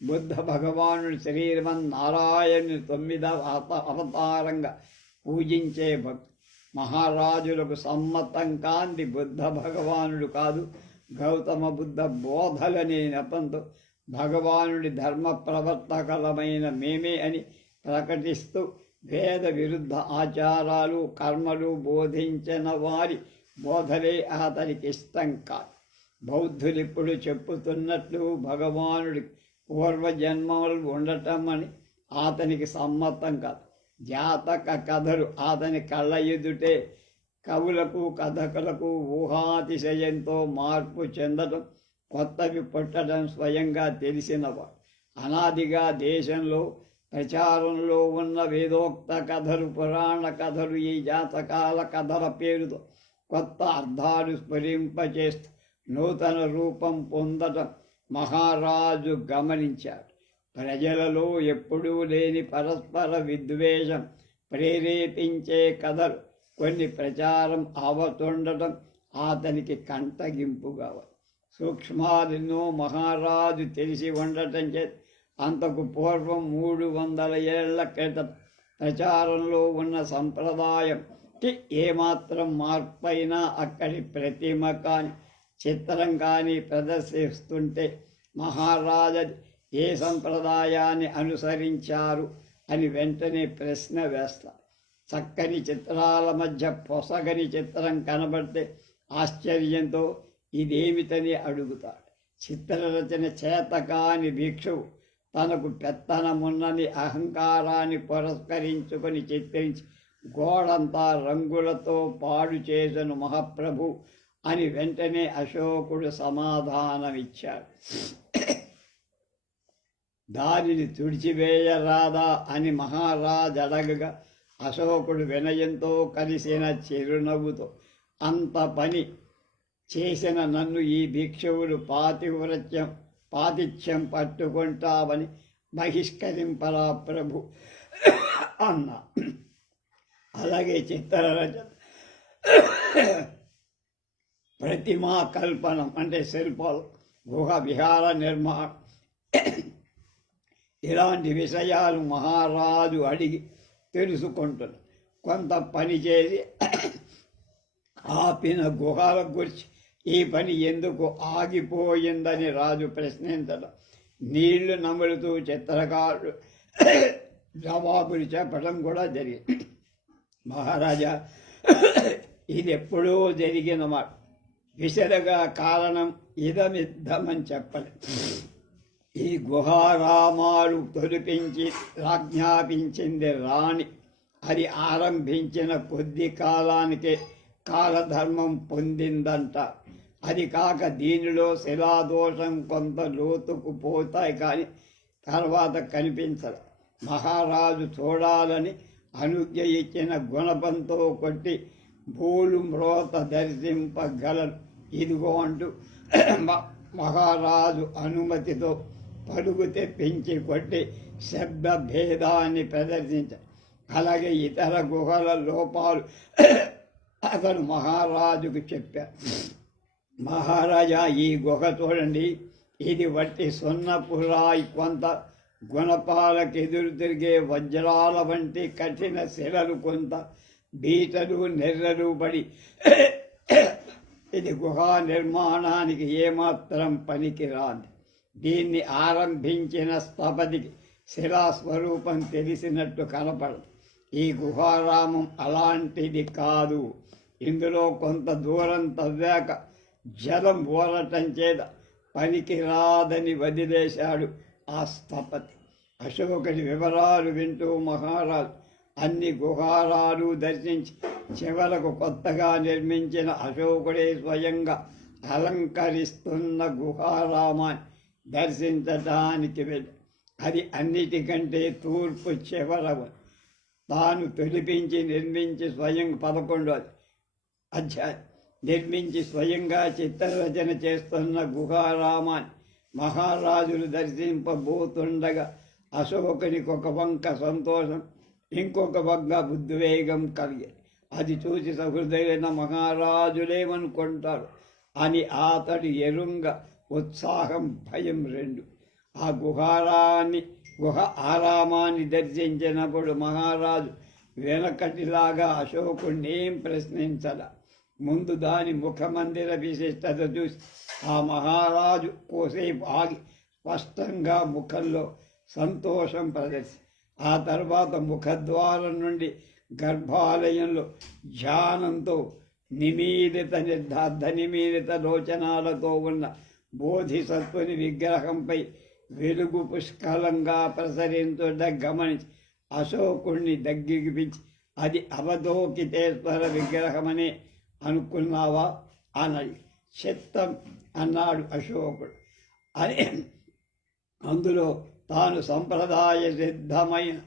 బుద్ధ భగవానుడి శరీరం నారాయణుని 9వ అవతారంగా పూజించే భక్తుడు. మహారాజులకు సమ్మతం కాంతి బుద్ధ భగవానుడు కాదు, గౌతమ బుద్ధ బోధలనే నెపంతో భగవానుడి ధర్మ ప్రవర్తకలమైన మేమే అని ప్రకటిస్తూ వేద విరుద్ధ ఆచారాలు, కర్మలు బోధించిన వారి బోధలే అతనికి ఇష్టం కాదు. బౌద్ధులిప్పుడు చెప్పుతున్నట్లు భగవానుడి పూర్వజన్మలు ఉండటం అని అతనికి సమ్మతం కాదు. జాతక కథలు అతని కళ్ళ ఎదుటే కవులకు, కథకులకు ఊహాతిశయంతో మార్పు చెందడం, కొత్తవి పుట్టడం స్వయంగా తెలిసినవాడు. అనాదిగా దేశంలో ప్రచారంలో ఉన్న వేదోక్త కథలు, పురాణ కథలు, ఈ జాతకాల కథల పేరుతో కొత్త అర్థాలు స్ఫురింపచేస్తూ నూతన రూపం పొందటం మహారాజు గమనించాడు. ప్రజలలో ఎప్పుడూ లేని పరస్పర విద్వేషం ప్రేరేపించే కథలు కొన్ని ప్రచారం అవుతుండటం అతనికి కంటగింపుగా సూక్ష్మాలెన్నో మహారాజు తెలిసి ఉండటం చేత అంతకు పూర్వం 300 ఏళ్ల క్రితం ప్రచారంలో ఉన్న సంప్రదాయంకి ఏమాత్రం మార్పైనా అక్కడి ప్రతిమ కానీ చిత్రం కానీ ప్రదర్శిస్తుంటే మహారాజు ఏ సంప్రదాయాన్ని అనుసరించారు అని వెంటనే ప్రశ్న వేస్తారు. చక్కని చిత్రాల మధ్య పొసగని చిత్రం కనబడితే ఆశ్చర్యంతో ఇదేమిటని అడుగుతాడు. చిత్రరచన చేతకాని భిక్షువు తనకు పెత్తనమున్నని అహంకారాన్ని పురస్కరించుకొని చిత్రించి గోడంతా రంగులతో పాడు చేసిన మహాప్రభు అని వెంటనే అశోకుడు సమాధానమిచ్చాడు. దానిని తుడిచివేయరాదా అని మహారాజు అడగగా అశోకుడు వినయంతో కలిసిన చిరునవ్వుతో అంత పని చేసిన నన్ను ఈ భిక్షువులు పాతిథ్యం పట్టుకుంటామని బహిష్కరింపరా ప్రభు అన్నా. అలాగే చిత్రరచన, ప్రతిమా కల్పనం అంటే శిల్పాలు, గుహ విహార నిర్మాణం ఇలాంటి విషయాలు మహారాజు అడిగి తెలుసుకుంటున్నాడు. కొంత పని చేసి ఆపిన గుహల గురించి ఈ పని ఎందుకు ఆగిపోయిందని రాజు ప్రశ్నించడం, నీళ్లు నములుతూ చిత్రకారుడు జవాబులు చెప్పడం కూడా జరిగింది. మహారాజా, ఇది ఎప్పుడూ జరిగిన మాట, విసరగా కారణం ఇదమిద్దమని చెప్పలేదు. ఈ గుహారామాలు తొలిపించి ఆజ్ఞాపించింది రాణి. అది ఆరంభించిన కొద్ది కాలానికే కాలధర్మం పొందిందంట. అది కాక దీనిలో శిలాదోషం కొంత లోతుకు పోతాయి కానీ తర్వాత కనిపించదు. మహారాజు చూడాలని అనుజ్ఞ ఇచ్చిన గుణపంతో కొట్టి భూలు మ్రోత దర్శింపగలరు. ఇదిగో అంటూ మహారాజు అనుమతితో పరుగు తెప్పించి కొట్టి శబ్ద భేదాన్ని ప్రదర్శించారు. అలాగే ఇతర గుహల లోపాలు అతను మహారాజుకు చెప్పారు. మహారాజా, ఈ గుహ చూడండి, ఇది వట్టి సున్నపు రాయి, కొంత గుణపాలకు ఎదురు తిరిగే వజ్రాల వంటి కఠిన శిలలు, కొంత బీటలు నెర్రలు పడి ఇది గుహా నిర్మాణానికి ఏమాత్రం పనికిరాదు. దీన్ని ఆరంభించిన స్థపతికి శిలాస్వరూపం తెలిసినట్టు కనపడదు. ఈ గుహారామం అలాంటిది కాదు. ఇందులో కొంత దూరం తవ్వాక జలం ఊరటం చేత పనికిరాదని వదిలేశాడు ఆ స్థపతి. అశోకుడి వివరాలు వింటూ మహారాజు అన్ని గుహారాలు దర్శించి చివరకు కొత్తగా నిర్మించిన అశోకుడే స్వయంగా అలంకరిస్తున్న గుహారామాన్ని దర్శించటానికి వెళ్ళి అది అన్నిటికంటే తూర్పు చివర తాను తొలిపించి నిర్మించి స్వయం 11వ అధ్యాయం నిర్మించి స్వయంగా చిత్రరచన చేస్తున్న గుహారామాన్ని మహారాజులు దర్శింపబోతుండగా అశోకునికి ఒక వంక సంతోషం, ఇంకొక వంక ఉద్వేగం కలిగే. అది చూసి సహృదయులైన మహారాజులేమనుకుంటారు అని అతడు ఎరుంగ ఉత్సాహం, భయం రెండు. ఆ గుహ ఆరామాన్ని దర్శించినప్పుడు మహారాజు వెనకటిలాగా అశోకుణ్ణి ఏం ప్రశ్నించాల. ముందు దాని ముఖమందిర విశిష్టత చూసి ఆ మహారాజు కోసేపు ఆగి స్పష్టంగా ముఖంలో సంతోషం ప్రదర్శి. ఆ తర్వాత ముఖద్వారం నుండి గర్భాలయంలో ధ్యానంతో నిమీలిత లోచనాలతో ఉన్న బోధిసత్వుని విగ్రహంపై వెలుగు పుష్కలంగా ప్రసరించుట గమనించి అశోకుణ్ణి దగ్గరికి పిలిచి, అది అవధూకితేశ్వర విగ్రహమనే అనుకున్నావా అన్నది. చిత్తం అన్నాడు అశోకుడు. అని అందులో తాను సంప్రదాయ సిద్ధమైన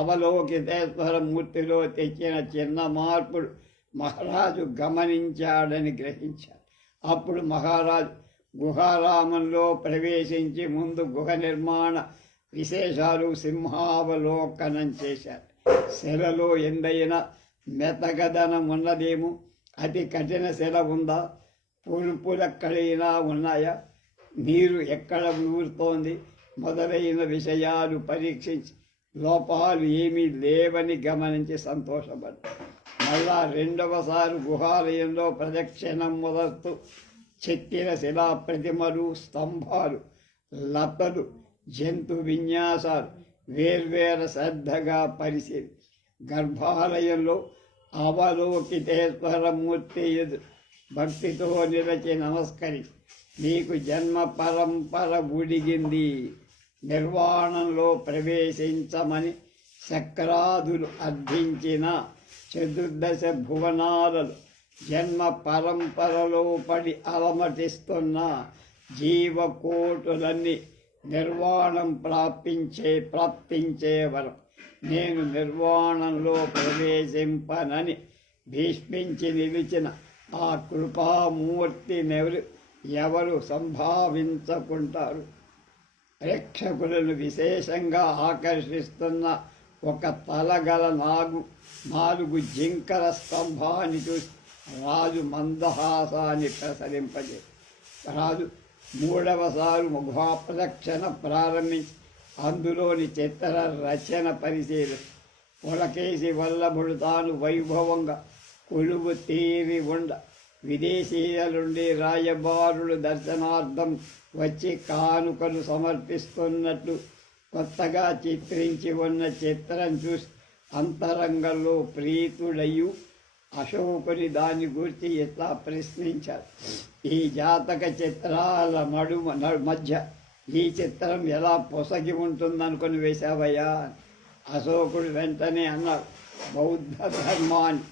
అవలోకితేశ్వర మూర్తిలో తెచ్చిన చిన్న మార్పుడు మహారాజు గమనించాడని గ్రహించాడు. అప్పుడు మహారాజు గుహారామంలో ప్రవేశించి ముందు గుహ నిర్మాణ విశేషాలు సింహావలోకనం చేశారు. శిలలో ఎందైనా మెతగదనం ఉన్నదేమో, అతి కఠిన శిల ఉందా, పులుపులెక్కడైనా ఉన్నాయా, నీరు ఎక్కడ ఊరుతోంది మొదలైన విషయాలు పరీక్షించి లోపాలు ఏమీ లేవని గమనించి సంతోషపడ్డాడు. మళ్ళా రెండవసారి గుహాలయంలో ప్రదక్షిణం మొదలుతూ చెక్కిన శిలా ప్రతిమలు, స్తంభాలు, లతలు, జంతు విన్యాసాలు వేర్వేరు శ్రద్ధగా పరిశీలి. గర్భాలయంలో అవలోకితేశ్వరమూర్తి ఎదురు భక్తితో నిలచి నమస్కరి, నీకు జన్మ పరంపర ఉడిగింది, నిర్వాణంలో ప్రవేశించమని చక్రాదులు అర్థించిన చతుర్దశ భువనాలలో జన్మ పరంపరలో పడి అలమటిస్తున్న జీవకోటులన్నీ నిర్వాణం ప్రాప్తించే వరం నేను నిర్వాణంలో ప్రవేశింపనని భీష్మించి నిలిచిన ఆ కృపామూర్తినెవరు ఎవరు సంభావించుకుంటారు? ప్రేక్షకులను విశేషంగా ఆకర్షిస్తున్న ఒక తలగల 4 జింకల స్తంభాన్ని చూసి రాజు మందహాసాన్ని ప్రసరింపజే. రాజు 3వసారి ముఖాప్రదక్షిణ ప్రారంభించి అందులోని చిత్ర రచన పరిశీలి. పులకేసి వల్లభుడు తాను వైభవంగా కొలువు తీరి ఉండ విదేశీయులుండి రాయబారులు దర్శనార్థం వచ్చి కానుకలు సమర్పిస్తున్నట్లు కొత్తగా చిత్రించి ఉన్న చిత్రం చూసి అంతరంగంలో ప్రీతుడయ్యు అశోకుని దాని గురించి ఇట్లా ప్రశ్నించారు. ఈ జాతక చిత్రాల మధ్య ఈ చిత్రం ఎలా పొసగి ఉంటుందనుకుని వేశావయ్యా? అశోకుడు వెంటనే అన్నారు, బౌద్ధ ధర్మాన్ని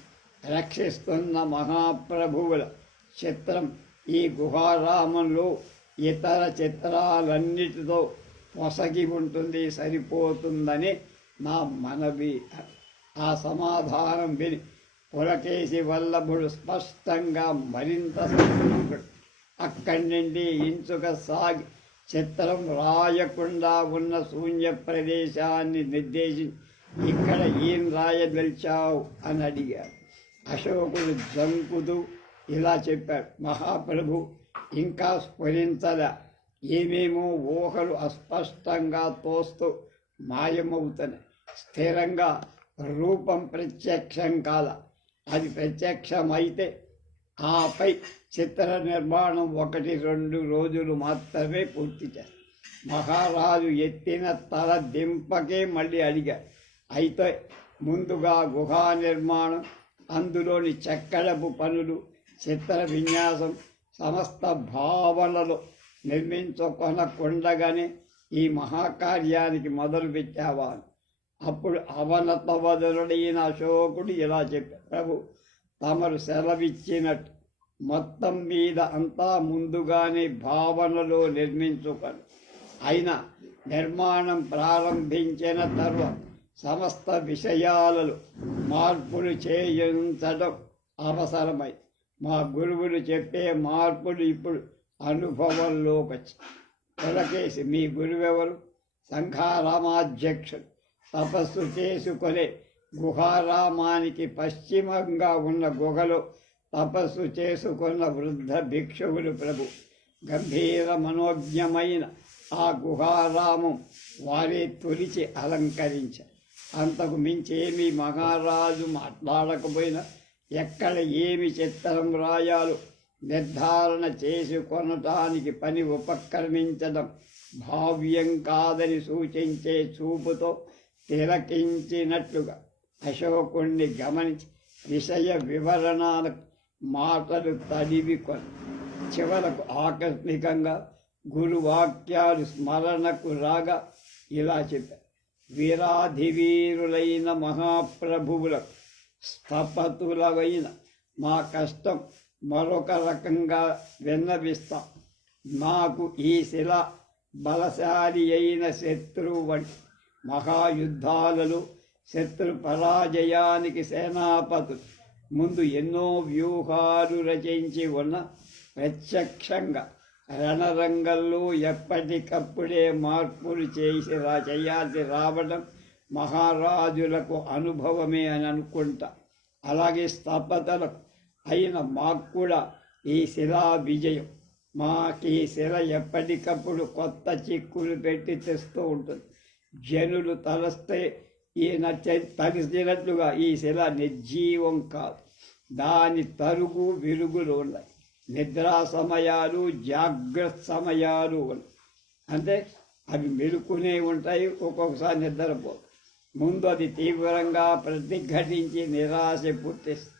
రక్షిస్తున్న మహాప్రభువుల చిత్రం ఈ గుహారామంలో ఇతర చిత్రాలన్నిటితో పొసగి ఉంటుంది, సరిపోతుందని నా మనవి. ఆ సమాధానం విని పులకేసి వల్లభుడు స్పష్టంగా మరింత సంతృప్తుడు. అక్కడి నుండి ఇంచుక సాగి చిత్రం రాయకుండా ఉన్న శూన్య ప్రదేశాన్ని నిర్దేశించి ఇక్కడ ఏం రాయదలిచావు అని అడిగాడు. అశోకుడు జంకుతూ ఇలా చెప్పాడు, మహాప్రభు ఇంకా స్ఫురించదా, ఏమేమో ఊహలు అస్పష్టంగా తోస్తూ మాయమవుతున్నాయి. స్థిరంగా రూపం ప్రత్యక్షం కాల, అది ప్రత్యక్షమైతే ఆపై చిత్ర నిర్మాణం 1-2 రోజులు మాత్రమే పూర్తి చేస్తారు. మహారాజు ఎత్తిన తల దింపకే మళ్ళీ అడిగాడు. అయితే ముందుగా గుహా నిర్మాణం, అందులోని చెక్కడపు పనులు, చిత్ర విన్యాసం సమస్త భావనలు నిర్మించుకొనకుండగానే ఈ మహాకార్యానికి మొదలుపెట్టావా? అప్పుడు అవనతవదనుడైన అశోకుడు ఇలా చెప్పాడు, ప్రభు తమరు సెలవిచ్చినట్టు మొత్తం మీద అంతా ముందుగానే భావనలో నిర్మించుకొని అయినా నిర్మాణం ప్రారంభించిన తర్వాత సమస్త విషయాలలో మార్పులు చేయించడం అవసరమై మా గురువులు చెప్పే మార్పులు ఇప్పుడు అనుభవంలోకి వచ్చి పులకేసి మీ గురువెవరు? సంఘారామాధ్యక్షుడు. తపస్సు చేసుకొనే గుహారామానికి పశ్చిమంగా ఉన్న గుహలో తపస్సు చేసుకున్న వృద్ధ భిక్షువులు ప్రభు. గంభీర మనోజ్ఞమైన ఆ గుహారామం వారే తొలిచి అలంకరించారు. అంతకు మించేమీ మహారాజు మాట్లాడకపోయినా ఎక్కడ ఏమి చిత్రం రాయాలో నిర్ధారణ చేసుకొనటానికి పని ఉపక్రమించడం భావ్యం కాదని సూచించే చూపుతో తిలకించినట్లుగా అశోకుణ్ణి గమనించి విషయ వివరణాలకు మాటలు తడివికొని చివరకు ఆకస్మికంగా గురువాక్యాలు స్మరణకు రాగా ఇలా చెప్పారు, వీరాధివీరులైన మహాప్రభువులకు స్థపతులైన మా కష్టం మరొక రకంగా విన్నవిస్తాం. నాకు ఈ శిల బలశాలి అయిన శత్రువు వంటి మహాయుద్ధాలలో శత్రు పరాజయానికి సేనాపతులు ముందు ఎన్నో వ్యూహాలు రచించి ఉన్న ప్రత్యక్షంగా రణరంగంలో ఎప్పటికప్పుడే మార్పులు చేయాల్సి రావడం మహారాజులకు అనుభవమే అని అనుకుంటా. అలాగే స్థపతలకు అయిన మాకు కూడా ఈ శిలా విజయం, మాకు ఈ శిల ఎప్పటికప్పుడు కొత్త చిక్కులు పెట్టి తెస్తూ ఉంటుంది. జనులు తలస్తే ఈయన తలిసినట్లుగా ఈ శిల నిర్జీవం కాదు, దాని తరుగు విరుగులు ఉన్నాయి. నిద్రా సమయాలు, జాగ్రత్త సమయాలు ఉన్నాయి. అంటే అవి మెలుకునే ఉంటాయి, ఒక్కొక్కసారి నిద్రపోదు. ముందు అది తీవ్రంగా ప్రతిఘటించి నిరాశ పుట్టిస్తుంది.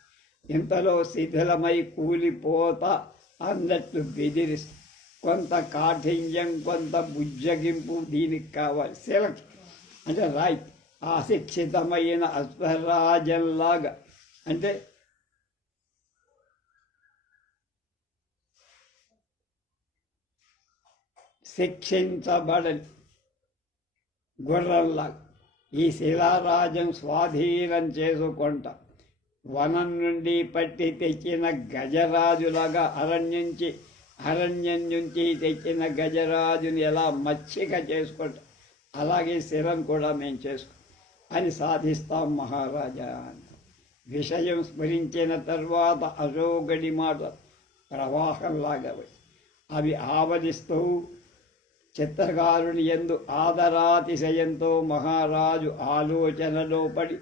ఇంతలో శిథిలమై కూలిపోతా అన్నట్లు బెదిరిస్తుంది. కొంత కాఠిన్యం, కొంత బుజ్జగింపు దీనికి కావాలి. శిలకి అంటే రాయి ఆశిక్షితమైన అశ్వరాజంలాగా, అంటే శిక్షించబడని గుర్రంలాగా ఈ శిలారాజం స్వాధీనం చేసుకుంటా. వనం నుండి పట్టి తెచ్చిన గజరాజులాగా అరణ్యం నుంచి తెచ్చిన గజరాజుని ఎలా మచ్చిక చేసుకుంటాం, అలాగే శిలం కూడా మేము చేసుకుంటాం అని సాధిస్తాం మహారాజా. విషయం స్మరించిన తర్వాత అశోకుడి మాట ప్రవాహంలాగా అవి ఆవలిస్తూ చిత్రకారుని యందు ఆదరాతిశయంతో మహారాజు ఆలోచనలో పడి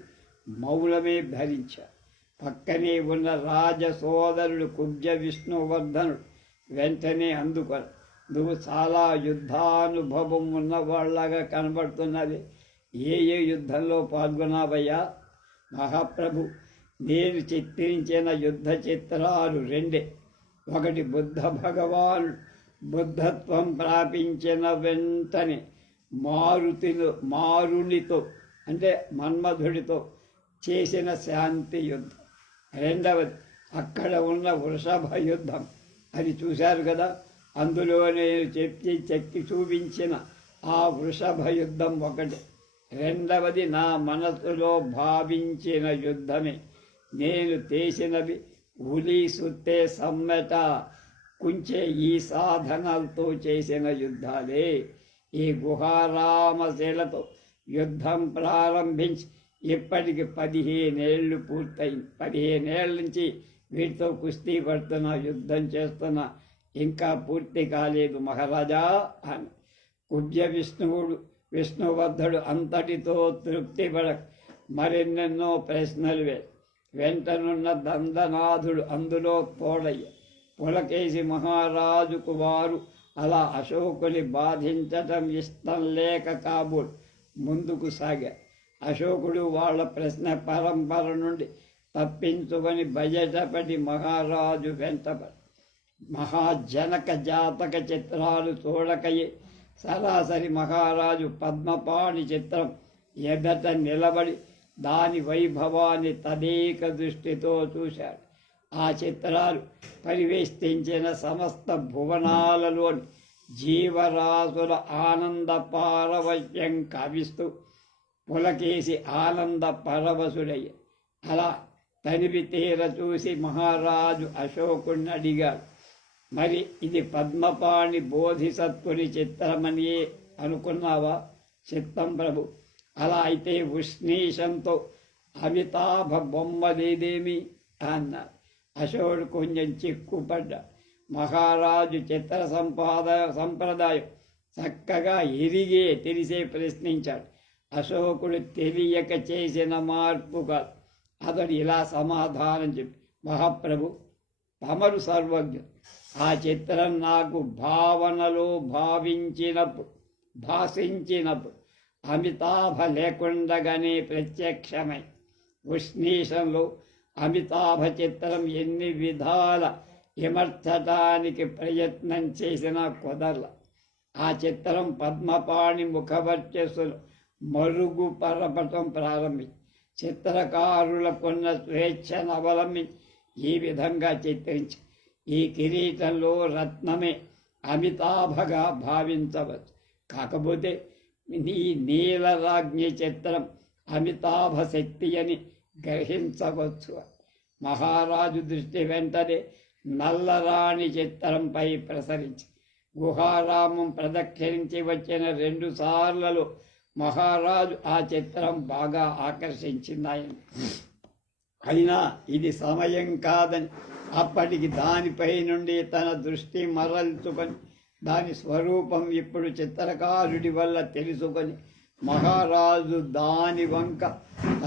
మౌనమే ధరించారు. పక్కనే ఉన్న రాజ సోదరుడు కుబ్జ విష్ణువర్ధనుడు వెంటనే అందుకొని, నువ్వు చాలా యుద్ధానుభవం ఉన్నవాళ్ళగా కనబడుతున్నది, ఏ యుద్ధంలో పాల్గొన్నావయ్యా? మహాప్రభు, నేను చిత్రించిన యుద్ధ చిత్రాలు 2. ఒకటి బుద్ధ భగవానుడు బుద్ధత్వం ప్రాపించిన వెంటనే మారునితో అంటే మన్మధుడితో చేసిన శాంతి యుద్ధం. 2వది అక్కడ ఉన్న వృషభ యుద్ధం, అది చూశారు కదా. అందులో నేను చెక్కి చూపించిన ఆ వృషభ యుద్ధం ఒకటి. 2వది నా మనసులో భావించిన యుద్ధమే నేను చేసినవి ఉలి సుత్తే సమ్మెట కుంచే ఈ సాధనాలతో చేసిన యుద్ధాలే. ఈ గుహారామశిలతో యుద్ధం ప్రారంభించి ఇప్పటికి 15 ఏళ్ళు పూర్తయింది. 15 ఏళ్ళ నుంచి వీటితో కుస్తీ పడుతున్నా, యుద్ధం చేస్తున్నా, ఇంకా పూర్తి కాలేదు మహారాజా అని. కుబ్జ విష్ణువర్ధుడు అంతటితో తృప్తి పడక మరెన్నెన్నో ప్రశ్నలు వెంటనున్న దందనాథుడు అందులో తోడయ్య. పులకేసి మహారాజుకు వారు అలా అశోకుని బాధించటం ఇష్టం లేక కాబోలు ముందుకు సాగారు. అశోకుడు వాళ్ళ ప్రశ్న పరంపర నుండి తప్పించుకొని బయటపడి మహారాజు వెంటపడి మహాజనక జాతక చిత్రాలు చూడకయే సరాసరి మహారాజు పద్మపాణి చిత్రం ఎదట నిలబడి దాని వైభవాన్ని తదేక దృష్టితో చూశాడు. ఆ చిత్రాలు పరివేష్టించిన సమస్త భువనాలలోని జీవరాశుల ఆనంద పారవశ్యం కవిస్తూ పులకేసి ఆనంద పరవశుడయ్య. అలా తనివి తీర చూసి మహారాజు అశోకుణ్ణి అడిగాడు, మరి ఇది పద్మపాణి బోధిసత్వుని చిత్రమని అనుకున్నావా? చిత్తం ప్రభు. అలా అయితే ఉష్ణీషంతో అమితాభ బొమ్మలేదేమి అన్నాడు. అశోకుడు కొంచెం చిక్కుపడ్డా. మహారాజు చిత్ర సంప్రదాయం చక్కగా తెలిసే ప్రశ్నించాడు. అశోకుడు తెలియక చేసిన మార్పు కాదు. అతడు ఇలా సమాధానం చెప్పి, మహాప్రభు, తమరు సర్వజ్ఞుడు. ఆ చిత్రం నాకు భావనలో భాషించినప్పుడు అమితాభ లేకుండగానే ప్రత్యక్షమై ఉష్ణీషంలో అమితాభ చిత్రం ఎన్ని విధాల విమర్చటానికి ప్రయత్నం చేసినా కుదరల. ఆ చిత్రం పద్మపాణి ముఖవర్చస్సులు మరుగుపరపటం ప్రారంభించి చిత్రకారులకున్న స్వేచ్ఛను అవలంబించి ఈ విధంగా చిత్రించి ఈ కిరీటంలో రత్నమే అమితాభగా భావించవచ్చు. కాకపోతే ఈ నీలరాజ్ఞి చిత్రం అమితాభ శక్తి అని గ్రహించవచ్చు. మహారాజు దృష్టి వెంటనే నల్లరాణి చిత్రంపై ప్రసరించి గుహారామం ప్రదక్షిణించి వచ్చిన 2 సార్లలో మహారాజు ఆ చిత్రం బాగా ఆకర్షించిందాయని. అయినా ఇది సమయం కాదని అప్పటికి దానిపై నుండి తన దృష్టి మరల్చుకొని దాని స్వరూపం ఇప్పుడు చిత్రకారుడి వల్ల తెలుసుకొని మహారాజు దాని వంక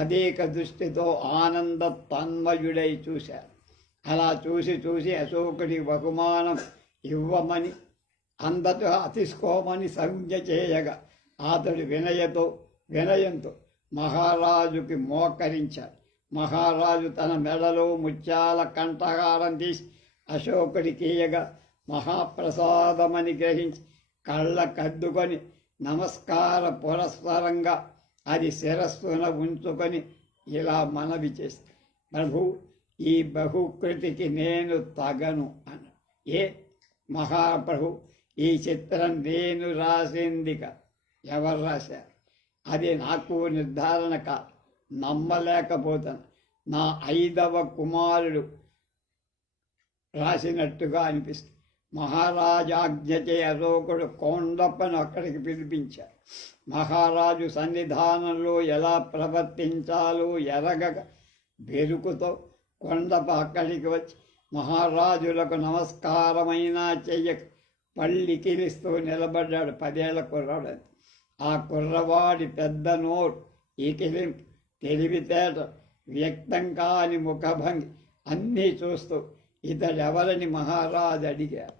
అనేక దృష్టితో ఆనంద తన్మయుడై చూశారు. అలా చూసి అశోకుడి బహుమానం ఇవ్వమని అందతో తీసుకోమని సంజ్ఞ చేయగా అతడు వినయంతో మహారాజుకి మోకరించాడు. మహారాజు తన మెడలో ముత్యాల కంఠహారం తీసి అశోకుడికి ఇయ్యగా మహాప్రసాదమని గ్రహించి కళ్ళకద్దుకొని నమస్కార పురస్సరంగా అది శిరస్సున ఉంచుకొని ఇలా మనవి చేసి, ప్రభు, ఈ బహుకృతికి నేను తగను అన్న. ఏ మహాప్రభు, ఈ చిత్రం నేను రాసిందిక ఎవరు రాశారు? అది నాకు నిర్ధారణ కాదు, నమ్మలేకపోతాను. నా 5వ కుమారుడు రాసినట్టుగా అనిపిస్తుంది. మహారాజాజ్ఞచే అశోకుడు కొండప్పను అక్కడికి పిలిపించారు. మహారాజు సన్నిధానంలో ఎలా ప్రవర్తించాలో ఎరగక బెరుకుతో కొండప్ప అక్కడికి వచ్చి మహారాజులకు నమస్కారమైనా చెయ్యక పళ్ళికిలిస్తూ నిలబడ్డాడు. 10 ఏళ్ల కుర్రాడు. ఆ కుర్రవాడి పెద్ద నోరు, ఈకిలింపు, తెలివితేట, వ్యక్తం కాని ముఖభంగి అన్నీ చూస్తూ ఇతడెవరని మహారాజు అడిగారు.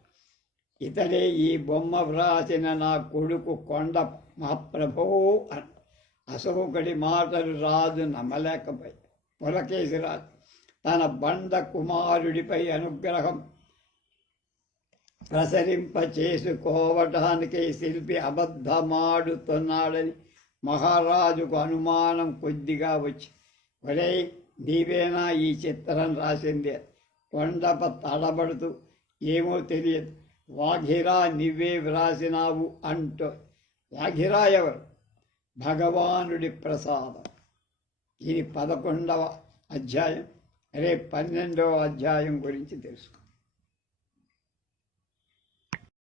ఇతడే ఈ బొమ్మ వ్రాసిన నా కొడుకు కొండప్ప, మా ప్రభో అన్న. అశోకుడి మాటలు రాజు నమ్మలేకపోయాడు. పులకేసి రాజు తన బండ కుమారుడిపై అనుగ్రహం ప్రసరింపచేసుకోవటానికి శిల్పి అబద్ధమాడుతున్నాడని మహారాజుకు అనుమానం కొద్దిగా వచ్చి, ఒరే, నీవేనా ఈ చిత్రం రాసింది? కొండప తడబడుతూ, ఏమో తెలియదు, వాఘిరా నువ్వే వ్రాసినావు అంటూ. వాఘిరా ఎవరు? భగవానుడి ప్రసాదం. ఇది 11వ అధ్యాయం. రేపు 12వ అధ్యాయం గురించి తెలుసుకుందాం.